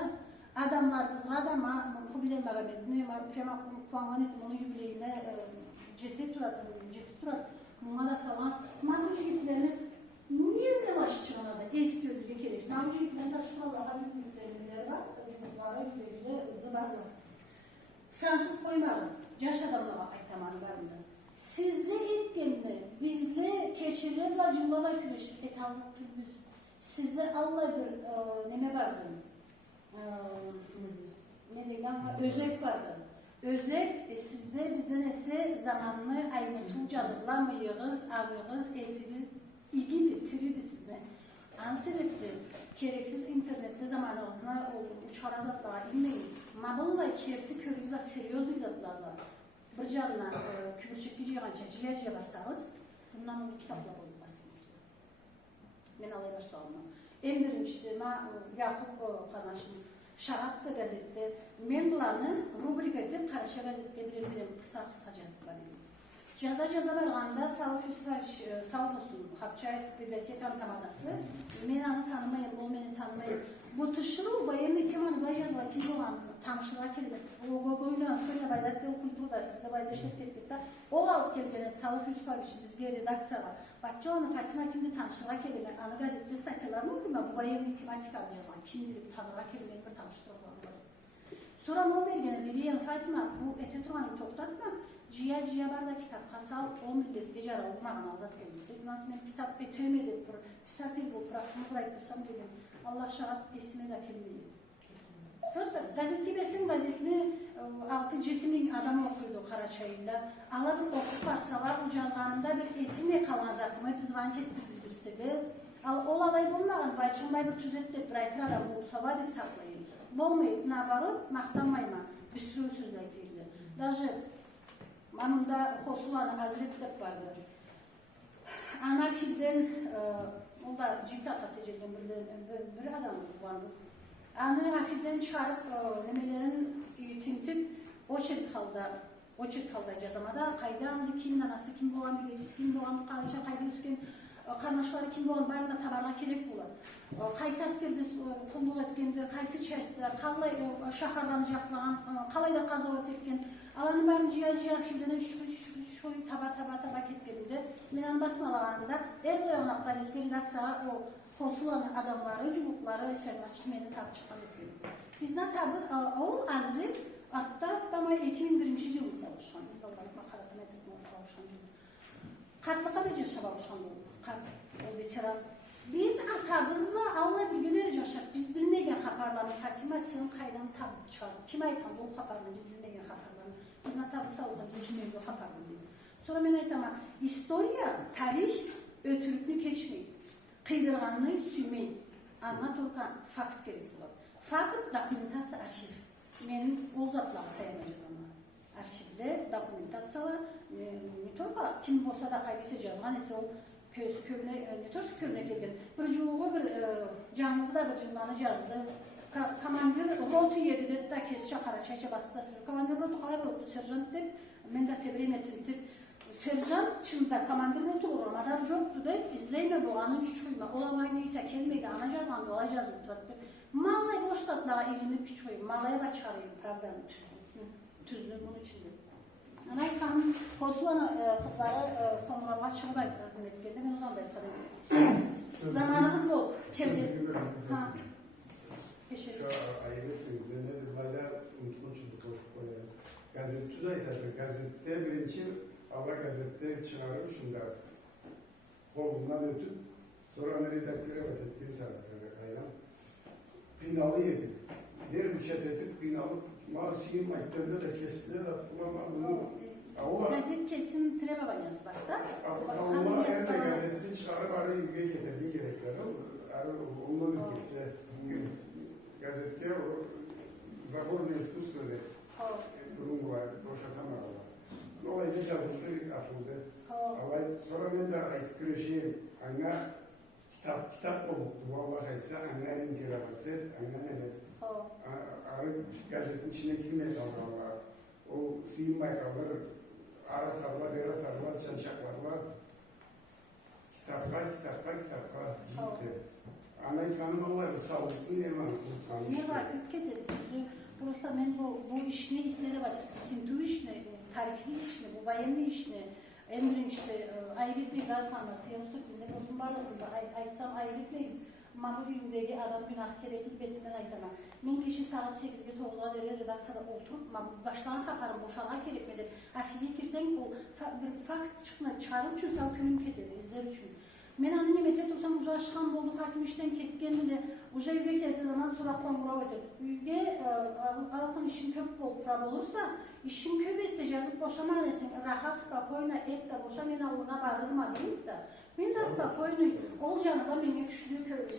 adamlar kızga adama, kubilen bağa verdi, prema puangan etim, onun yübüleyine ceti turat, buna da savans, manucu gitlerini niye başçığına da eski ölüde gerek, manucu gitlerini de şuralara büyüklerine var, çocuklara yübüleyle zıbarlar. Sansız koymarız, yaş adamlara aytamanı varında. Sizle etkenli, bizle keçirler ve cımlala küreşip etallık türbüz. Sizde Allah bir neme vardı? Ne diyeyim? Özek vardı. Özek sizde bizden ise zamanlı aynı tuğcalıklamayığız, ağıyoruz, esimiz ilgili, tridi sizde. Ansebepli, gereksiz internette zamanınızda uçar azatlara inmeyin. Mabılla kerti körüz ve seryoz izatlarla. Bir canına kübürçekli ciğanca ciğerciye basarız, bundan o kitapla olmasın. Ben alay başlayalım. En birincisi, Yakup Karnaş'ın Şahatlı gazetede, men bulanı rubrik edip Karışa gazetede bir kısa yazıp varıyorum. Jaza barğanda Salih Yusufayevич sağ olsun, Xapçayev bibliotekan tamadası, men onu tanımayın, o beni tanımayın. Bu tışırı bayım itimanı da yazıla ki olan tanışığa kelime. O boyundan sonra baydat dil kulturda sizde bayda şirketlikte ol alıp kelgene Salih Yusufayevich bizge redaksiyala. Bakça onu Fatima kimdi tanışığa kelime. Anı gazetede statyalarını okuyma bu bayım itimatik adı yazılan. Kimdilik tanığa kelime bir tanıştırılan. Sonra mol vergene biliyen Fatima bu ete turmanı toktatma. Ciğer barda kitap kasal o millet gecara okumağına azat geldi. Nasıl ben kitap etemedi, pisatil bu bıraktığımı bıraktırsam dedim. Allah şahat ismi de kelmeyi. Prosta gazetli besin gazetli 6 ciltimin adamı okuydu Karaçay'ında. Aladı okup varsalar bu cazanında bir etimle kalan zatımı biz vanket bildirsedi. Ol alay bulmadan bayçınbay bir tüzette braytır adam olsa var deyip saklayın. Bolmayıp ne varıp maktanmayma. Bir sürü sözler girdi. Даже Anımda Kosulan Hazretleri vardır. Anarşiden, o da cilta atacağım bir adamız varız. Anarşiden çıkarıp nemelerin tintip Очерк halda yazamada kayda kim nanası kim boğan bilgisi kim boğan karışa kayda üstün karnaşları kim boğan bayında tabana kerek bulan. Kaysi askerde kulluk etkende, kaysi çeşitler, kalay şaharlanacaklan, kalayda kazavat etken, alanı barın ciğer arşivlerine şu taba ketkeninde, menan basmalağında, oyanak gazetleri laksa o konsulanın adamları, cubukları, esermaçı meni tabi çıkan ediyor. Bizden tabi o azri, hatta 2001 yılında oluşan, yıldalık makarasına etkilerine oluşan yıl. Kartlığa da yaşa oluşan yıl, veteran. Biz atamızla Allah bilgiler yaşak, biz bilmegen haberlerini Fatima senin kaydan tabi çıkalım. Kim aytan bu haberlerini biz bilmegen haberlerini. Biz tabi sağlıkla geçmeyiz o haberlerini. Sonra ben aytama, historia, tarih ötürükünü keçmeyin. Kıydırganlığı sürmeyin. Anlat orkan, fakt gerek olur. Fakt dokumentası arşiv. Benim o zatlarla dayanacağız ama. Arşivde dokumentatsiyalar, ne kim olsa da kaybetse yazgan ise o köprüne gelgen. Bir cumhurda bir canlıda bir cümlanı yazdı. Komandir rotu yedi da kes şakara çayça bastı. Komandir rotu kadar rotu serjant deyip, ben de tebrik ettim. Serjant çında komandir rotu olur ama da yoktu deyip, izleyme bu anın küçüğüme. Olamay neyse kelmeyi de anacağız andı olacağız mutlattı. Malay boştatlara elinip küçüğüme, malaya da çağırayım problemin tüzlüğü bunun içinde. Anay kanun konsulan kızlara konularına çıkmaydı etkiledi. Ben o zaman da yaptım. Zamanımız bu. Kendi. Ha. Şu ayıp ettim. Ben de hala unutmuşum bu konuşmayı. Gazete Tuzay'da gazetede birinci hava gazette çıkarım şunda. Kolumdan ötüp sonra redaktöre vatettiği saatlerde kaynan. Binalı yedim. Der müşet edip binalı Marsi'nin ayıplarında da kestiler de bulamadım. Gazet kesin trebe banyası bak da. Allah erde gazetini çıkarıp araya yüge getirdiği gerekler. Ondan ülkesi gazette o Zaborne Iskusto'da durum var, boşatamıyorlar. Dolayısıyla yazıldı, atıldı. Ama sonra ben de ayıp güreşeyim. Anne kitap oldu. Vallahi ise annenin intiramı anne arı gazetenin içine girmeye kalırlar. O sığınmaya kalır. Ara tarla, dere tarla, çançaklarla kitaplar gitti. Anayı tanımalar, sağlıklı yemen. Ne var? Ülke dedi. Burası ben bu iş ne işleri var? Kintu iş ne? Tarihi iş ne? Bu vayenli iş ne? En birincisi ayrılık bir zaten siyasi günde olsun barlasında aytsam ayrılıklayız. Mamur yündeki adam günah gerekli betinden aytama. Min kişi saat 8'de 9'a deri redaksiyada oturup başlarına kaparım boşalar gerekmedi. Arşive girsen o bir fakt çıkarım için sen külüm ketedi izler için. Men annem ete dursam uca aşkan boldu hakim işten ketkeninde uca yübek ettiği zaman sonra kongrava edip. Üge altın işin köp bol pral olursa işin köp etse yazıp boşama desin. Rahat spakoyna et de boşa men alına barırma deyip de. Men de spakoyna olacağını da beni küçülüğü köpü.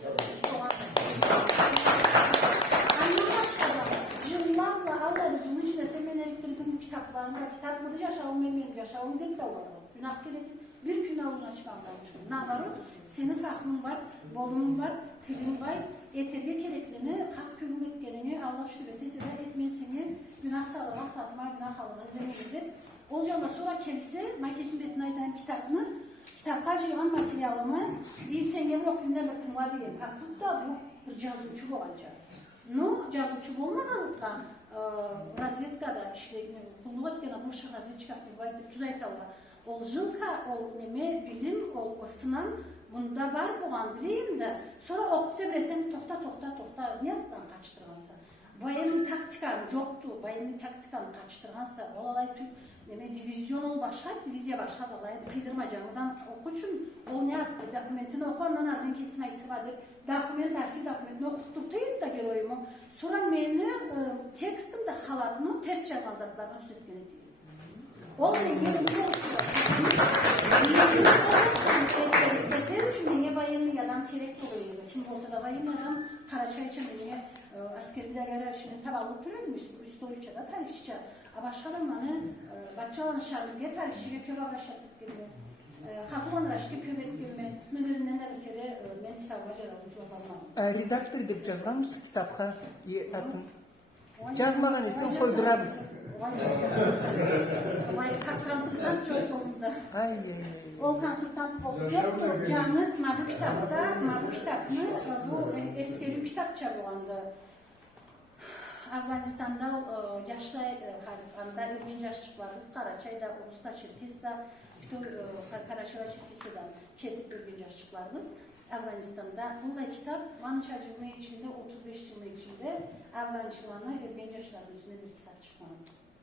Yıllarla Allah'ın içinde seminerliklerin kitaplarında kitap mıdır yaşavım emeğim yaşavım değil de var. Günah gerekli. Bir gün ağzını açmamdanmışım. Ne var o? Senin fahmın var, bolumun var, tilin var. Eterge gerekliğini, hak gülüm etkenini Allah şüpheti sebep etmesini günah sağlamak, tatma günah alırız demektir. Olacağında sonra kendisi, Makes'in Betine aydan kitabını, kitaplarca yalan materyalını bir sengevi okuyundan ırtımla diyeyim. Aklık da bu bir cazıcı olacak. No, cazıcı olmadan razvedkada işlerini, kulluk etkene bu şık razvedçikafını var, tuzaytallar. Ol жылka, ol neme bilim, ol sınav bunda var boğan bileyim de sonra okup tebresem tokta ne yaptan kaçtırgansa. Vayenli taktikan yoktu, vayenli taktikan kaçtırgansa olalay neme divizyon ol başlayıp divizya başladı olay kıydırmacağından okuçun ol ne yaptı dokumentini oku ondan ardın kesin ayıtıvadır. Dokument, arşiv dokumentini okutturtuyup da gel oyumu. Sonra meni tekstim de halatını ters yazan zatlardan sütmeni değil. Olmayı gerekli olsun. Yeter için niye bayılın yadan kerek oluyor. Şimdi olsa da bayılın adam Karaçay için niye askerliler yere şimdi tavallık duruyordu historiçada, tarihçice. Başka da bana Batçalan'ın şarkıya tarihçiye köve başlatıp girme. Hatılan raşki követ girme. Nülerinden de bir kere ben kitabı cevabıcı olamam. Redaktör edip yazgan mısın kitapka? Yazmadan esen koydurabısın. Vay konsultant çok oldu. Ay. O konsultant olup yoktu. Canınız bu kitapta, bu kitapını bu eski kitapça bu anda. Afganistan'da yaşlı anda öğrenci yaşlılarımız Karaçay'da, Ulus'ta, Çirkis'te, bütün Karaçay ve Çirkis'te çetik öğrenci yaşlılarımız Afganistan'da. Bunda kitap, Van Çacılma içinde, 35 yılı içinde Afganistan'la öğrenci yaşlıların üstünde bir kitap çıkmalı.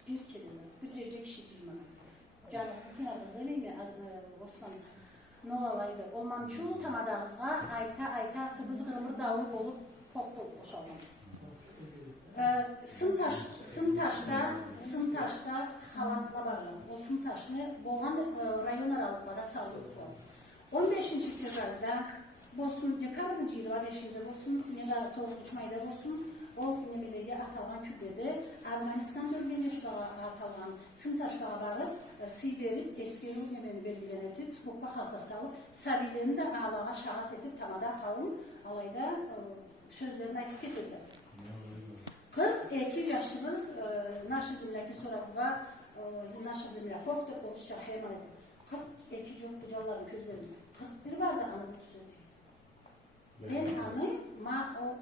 Bir kelime, bütecek kişi cilmanı. Canlıkın aramızda değil mi? Osman Nolalaydı. Olman çoğu tamadağızga ayta tıbız kırılır dağılık olup poktu boşalmalı. Sıntaş'ta halatla var. O Sıntaş'ını boğan rayon aralıklara saldırdı. 15. fevralda Boston Cekabın Cili var yaşında Boston ne da toğuz uçmayda Boston o nemeleri atalgan küpledi. Afganistan bölgeneşte atalgan Sıntaş'ta varıp Siber'in eski ruh nemeni belirlenetip hukuk hastası alıp sabilerini de ağlağa şahat edip tamada kavun alayda sözlerini aytıp getirdi. 42 yaşımız naşı zümreki sorakıva naşı zümreki hofta oluşça hemen 42 cumhurcaların közlerinde 41 vardı anı söyleyeceğiz. Ben anı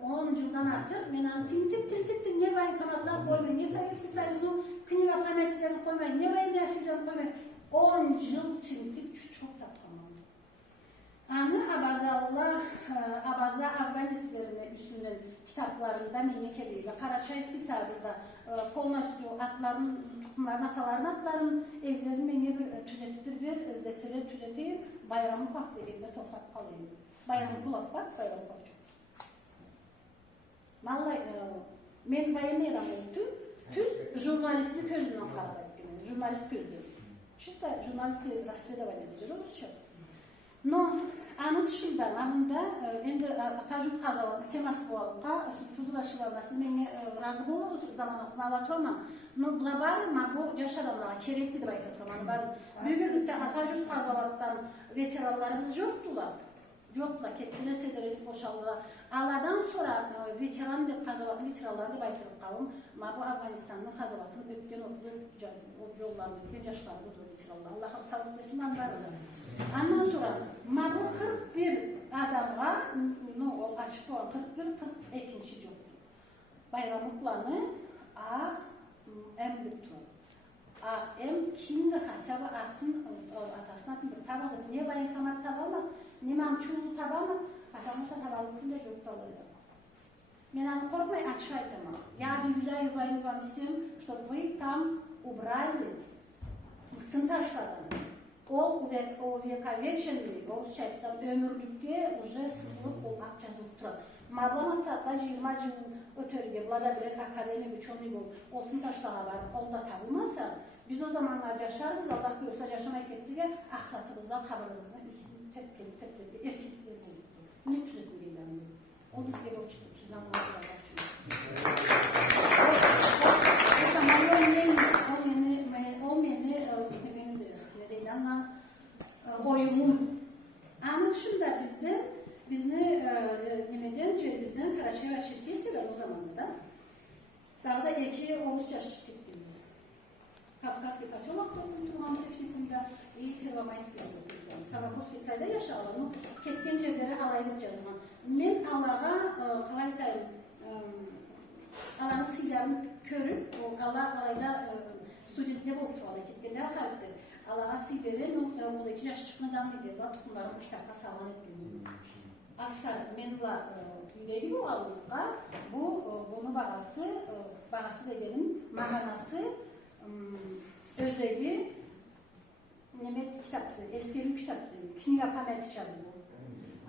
10 yıldan artık ben anı tim ne var kanatlar koymayın ne sayısı sayını künü ve kametlerini koymayın ne var yaşlılarını koymayın 10 yıl tim çok da tamam. Anı Abaza Afganistan'ın üstünden kitaplarında Minikeli ve Karaçayski Sargız'da Polnastyo atların, tutumların, ataların atların evlerini meni bir tüzetiptir bir desire tüzetip bayramı kalktı evde toplak kalıyor. Bayramı kulak bak, bayramı kalacak. Vallahi men bayramı yaram oldu. Tüz jurnalistli gözünden karar ettim. Jurnalist gözü. Çista jurnalistli rastlıda var dedi. Rusça. No, anı dışında, bunda endi tacuk kazalı teması boğalıqa, tuzlaşılarla siz beni razı boluruz zamanınızda alatıramam. No, bula var mı bu yaşaranlara kerekli de baykatıramam. Bugünlükte tacuk kazalarından veteranlarımız yoktular. Yoktular, kettiler sederek boşaldılar. Allah'dan sonra veteran de kazalatın veteranları da baytırıp kalın. Ma bu Afganistan'ın kazalatın öpken o yollarını öpken yaşlarımız ve veteranlar. Allah'a sağlık versin, ben varım. Ondan sonra bu 41 adam var, o açık olan 41-42 yok. Bayramlıklarını A.M. lütfen. A.M. kimdi haçaba atın atasına bir tabalı. Ne baykamat tabalı, ne mamçulu tabalı, atamızda tabalıkın da çok tabalı. Ben korkmay açaydım. Я объявляю войну вам всем, чтобы вы там убрали Сынтаşlardan. O увековеченный, получается, ömürlükке уже sızılıp olmak жазылып тұрады. Марлан мақсатта 20 жыл өтөрге, благодаря академия ученый болып, o Sıntaşlara barып, onda табылмаса, biz o zamanlar yaşarız, Allah görse yaşamay kettiğe, ahlatımızda, kabırımızda üstünü tepkili, erkekler olur. Ne tüzetim gelirim? O bizge borçlu, tüzanlar var çünkü. Oyumun. Anı dışında bizden Karaçay ve Çirkesi'de o zamanında daha da iki Oğuz Çarşı çıktı. Kafkaski Pasyolak'ta Turhan Teknikum'da iyi Pervamayski yapıldı. Savakoskita'da yaşayanı ketken cevleri alaylık yazılan. Ben Allah'a kalaytayım Allah'ın silahını körüp, alayda studentler oldu alayı ketkenler kalpti. Allah'a silahı buradaki yaş çıkmadan gidiyorlar, tutumlarım kitapta sağlam etmiyor. After menla yüreği o alıqqa bunu bağası da benim mahanası özlegi Nemet kitaptı, eski kitaptı, Kniga Pamet içadı bu.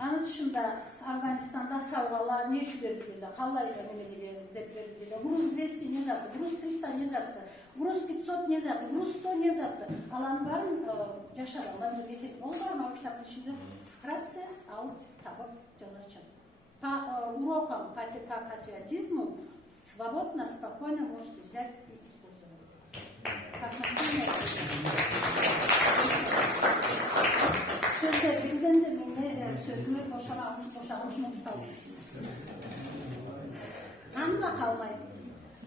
Anı dışında Afganistan'da savralar ne için verildiler, kallayla verildiler, Gruz 200 ne zattı, Gruz 300 ne zattı, Gruz 500 ne zattı, Gruz 100 ne zattı. Alan var mı yaşaranlar bir getirip olur ama o kitapın içinde вкратце alıp tabak жазачak. По урокам по патриотизму свободно, спокойно можете взять и использовать. Как например, sözler bizden de beni sözümü boşalmış nokta olmuş. Anla kalmayın.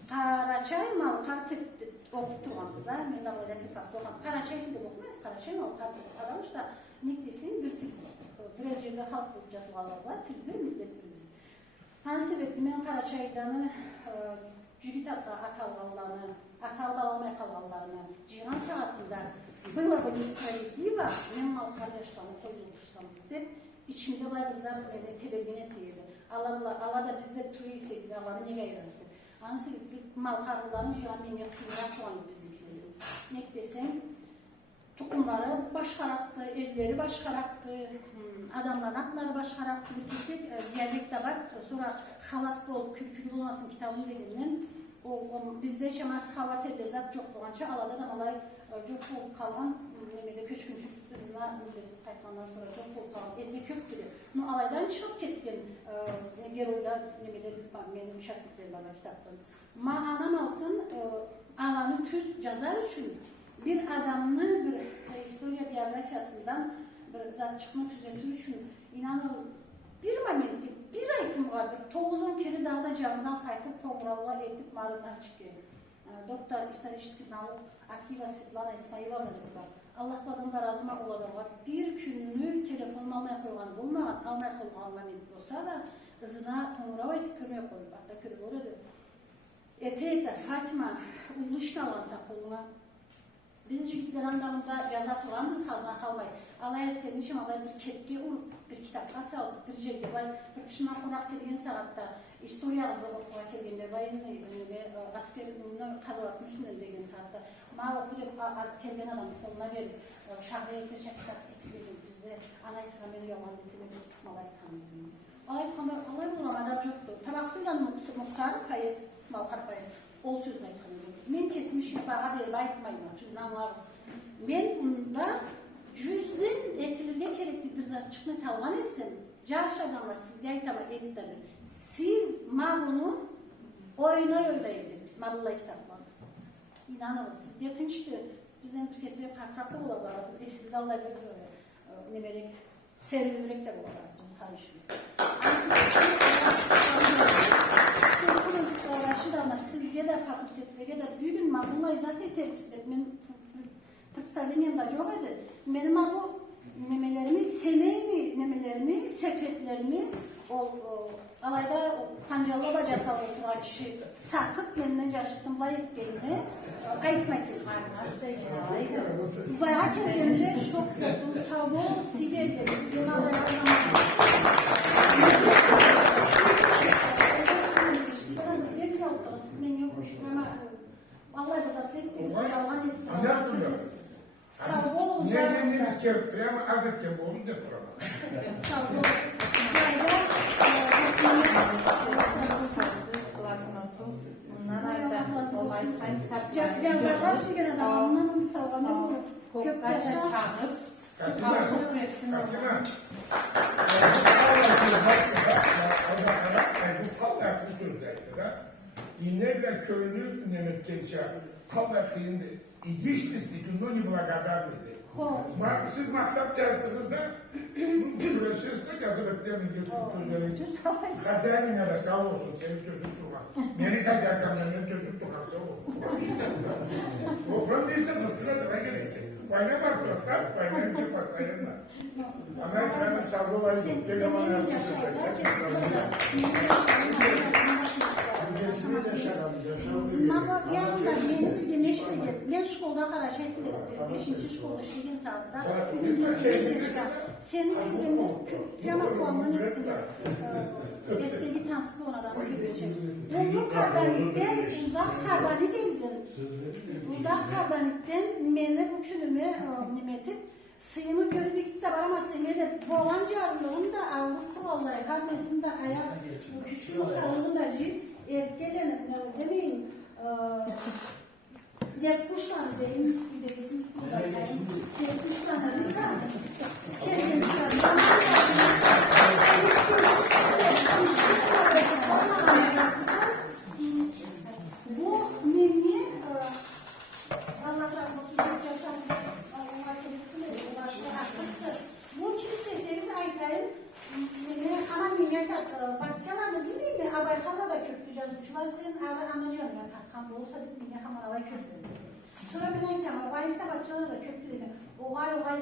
Karaçay Malkar okuturmamızda, men de böyle tifaklı olan. Karaçay gibi okumayız, Karaçay Malkar aramış da nikdesin bir tilimiz. Derecede halk bulacağız vallahi, tilde milletimiz. Hani sebepli men Karaçay'danı Jürit atal balamay kalganlarını cihan saatinde bıla bu istiridliği var. Men Malkar yaşlarını koyulursam deyip içimde var bizler tedirgin etiydi. Allah da bizde turuysa biz Allah'ın ne gayrası. Anası Malkarlıların cihan neye kıyırak olan bizimkileri. Ne desem, tokumları başkaraktı, elleri başkaraktı, adamların atları başkaraktı, bir diyalekt de var. Sonra halatlı olup kürkülü olmasın kitabını dediğinden, bizde şema savat ellezat çok boğanca, alada da malay çok olup kalan, nemede köşkünçük bizimle milletiz sayfandan sonra çok olup kalan, eline kök gibi. No alaydan çıkıp ketken, geroyla nemede biz benim şahsitlerim var kitaptan. Ma anam altın, alanı tüz cazar için, bir adamını bir historia biyografiyasından bir zat çıkma tüzeti için inanın bir momentte bir aytım var, 9-10 kere dağda canından kaytıp Tomral'la etip marından çıkıyor. Doktor İstaniçki Nalı Akiva Svetlana İsmailova dedi. Allah adamda razıma olanlar bir gününü telefonuma almaya koyulan bulmadan almaya koyulan olsa da kızına Tomral'a etip kürmeye koyuyor. Hatta kürü orada. Eteğde Fatima Uluş'ta alansa koluna biz jüritler anlamında yazat olanız hazdan kalmayı. Allah'a sevmişim, Allah'a bir ketkiye bir kitap kasa bir jeldi var. Fırtışından konak gelgen saatte historia yazılı okumak gelgende var. Askerimini kazalatmışsın degen saatte. Ma okuyup kelgen adam koluna verip şahriye etecek kitap etkiledim. Bizde ana ikrameni yalan etkiledim. Malay kanıdım. Alay bulamada yoktu. Tabaksıyla muhtarı kayıt Malkar kayıt. O sözüne kanıdım. Men kesmiş yapağı bir baytmayın. Tüzden varız. Men bunda yüzden etilirge kerekli bir zat çıkma talvan etsin. Caş adamla sizge aytama ettirir. Siz ma bunu oynay ederiz. Ma bulla kitaplar. İnanırız. Siz yetinçti. Bizden Türkiye'de katraklı olarlar. Biz esirde Allah'a böyle nemerek servilirek de olarlar. Bizim tanışımız. Ama sizge de fakültetlere de büyüdün ma bulla zaten tercih etmen представлением da çok edi. Benim bu nemelerimi, semeğimi, nemelerimi, sekretlerimi alayda pancalı bacası oturan kişi satıp benden yaşıttım layık geldi. Ayıtmak gibi. Bayağı kendimde şok oldum. Sağ ol, siber geldim. Vallahi bu da pek yalan ettim. Niye geldiğimiz kere prema azıkken bu onu da kurama. Yazarlar süren adamından savlanıyor. Köktaş'a Katina. Иннебля köylü nemetkençe kallar kıyındı. İdiştizdi, no неблагодарныйdı. Siz maktap yazdığınızda küresizde yazıp ettiğini götürdüğünüz Hazanine de sağ olsun senin çocuk durma. Beni kaçarken benim çocuk durma sağ olsun. Program değilse mutluğa da gerekti. Payına baktıklar, payına bir pastayınlar. Amerika'nın savrulayı telefonla Ama yanında benim bir ben şkolda Karaçay ettim. 5. şkolda işlediğin saatte. Senin üzerinde piyano puanını ettim. Ettiği tanslı olan adamı gidecek. Bu kardanikten uzak kardani geldin. Uzak kardanikten beni bu künümü nimetip sıyımı görüp bir kitap aramasın. De boğan carlığın da Avrupa vallahi kalmasında ayak küçük olsun da erkelerin demeyin yapmışlar deyin bir de bizim yapmışlar da bu milli Allah razı olsun bu çiftesiniz aytayın ama nimet bakçalarda değil mi? Abaykan'da da köktü yazmışlar. Sizin anlayacağım takkan olursa dedim ya kamar alay köprü. Sonra ben ayıttım ama ayıtta bakçalar da köprü dedim. O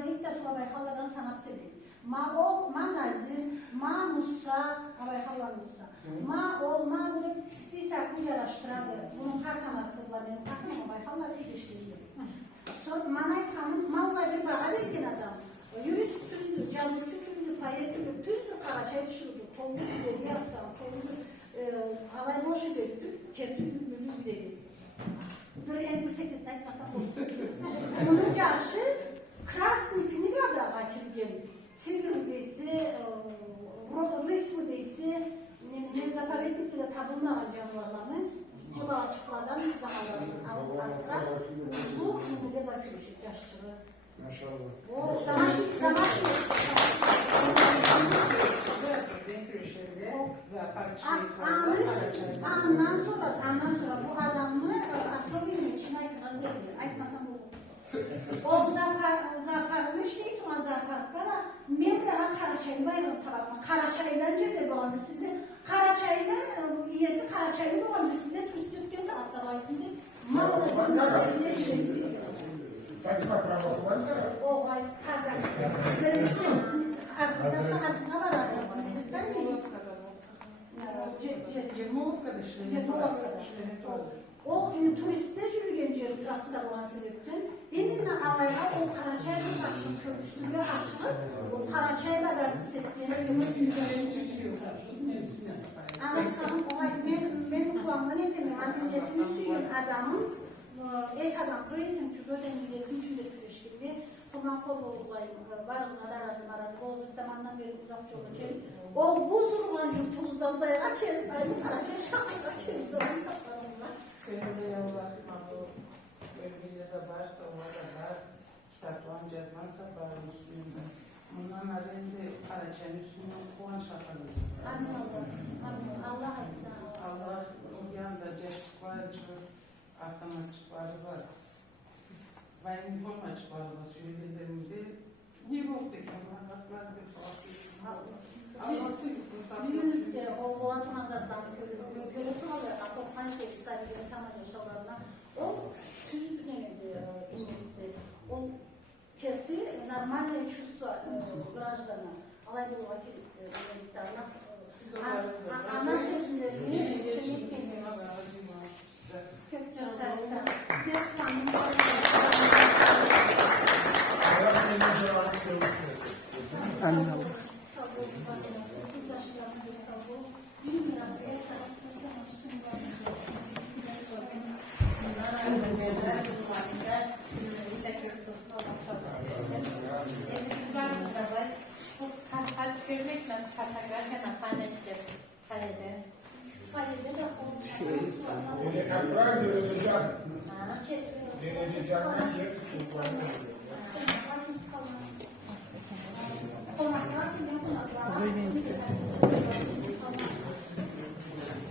deyip de sonra baykallardan sanat dedi. Ma nazir, ma musa, baykallar musa. Ma böyle pisliği serpil yaraştıradı. Bunun kartanası var benim takım ama baykallar yetiştirdi. Sonra manayt hanım malla bir bağa vergen adam. Yürüyüş türlü, canlı türlü, payetli, tüzdü karaçay düşürdü. Kolunu dedi, yastan, kolunu alay boşu dedi, kertü bülbülü dedi. Böyle en yüksek etmek masam oldu. Onun yaşı krasni knigada açırgen. Çilgir'deyse, resmideyse, Nezapavetlik'te de tabunma canlılarını cıva açıkladan zamanlarının asla bu nübet açılışı, yaşçılığı. Maşallah. O damaşı. Ondan sonra bu adamı Asobi'nin içine itiraz edilir. Aytmasam olur. O zaparlı şey tuğan zaparlıklara men daha Karaçay'ın bayrağı tabakma. Karaçay'dan cebde boğan birisinde Karaçay'ın iyesi Karaçay'ın boğan birisinde turistik kez atlar aytında mağdur bunlar evine çevirdi. Fatima Bravo kumandı. O vay kadar. Üzerinde arkasına var adam. Bizden miyiz? Cemolka dışında. O turiste yürüyen yer traslar olan sebepten benimle alayla o Karaçay'ın başını köprüsüne açılıp o Karaçay'la verdi sebeplerini anlatalım. O ben kulağımda ne demiyorum? Milletini süren adamın et adam koyuyorsun çocuğun milletin içinde süreçliğinde kuma kol olayım varımlar arazı bozuk zamandan beri uzak olurken o buzul vancur tuzdan da açın aynı Karaçay şahında açın zaman tasarımlar. Senin de yalvardım ama o bölgede de varsa o da var. Kitaplan cezansa var üstünde. Bundan arende Karaçay'ın üstünden kuvan şakanı. Amin Allah etsin. Allah o yanda ceşikler çok avtomatçıkları var. Ve informaçıkları var söylediğimde. Niye bu oldu ki? Baklar bir farklı. Büyükte o Boğazmazat'tan körüklü oluyor. Akopman tepkiler bir tamamen şalarına. O küçük dönemde İngilizce. O kerti normalde çüstü grajlarına. Alay bu vakit miktarına. Ana sözlerini söyleyebiliriz. Köpçe şarkıda. Bir kanun var. Anladım.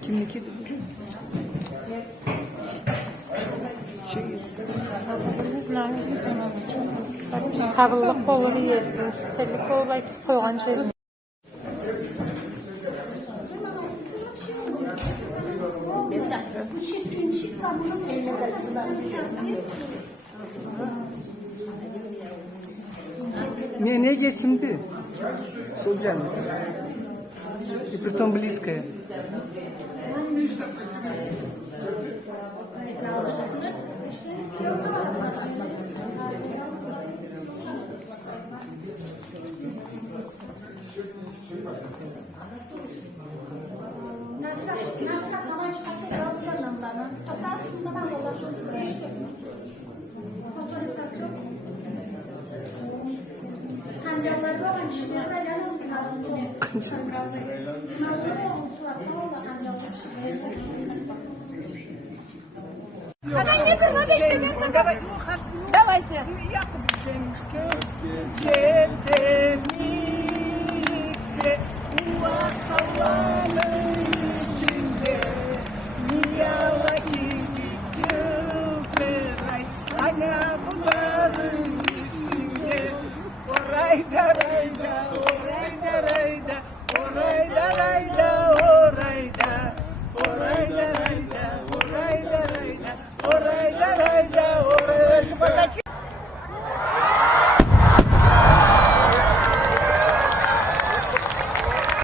Kimlik Kabıllık olur yesin. Tellik olay koygan şey. Не geçimdi? Solcan. И притом близкая. Nasıl amaç takip yazılanlardan tutarsın da ben dolaşıyorum. Fotoğraflar Kancalları olan kişilere de yanılsın. Kancalları olmuş suratına o da kancalları kişilere. Hadi getir lan bekle. Давайте. Ana bunların içinde orayda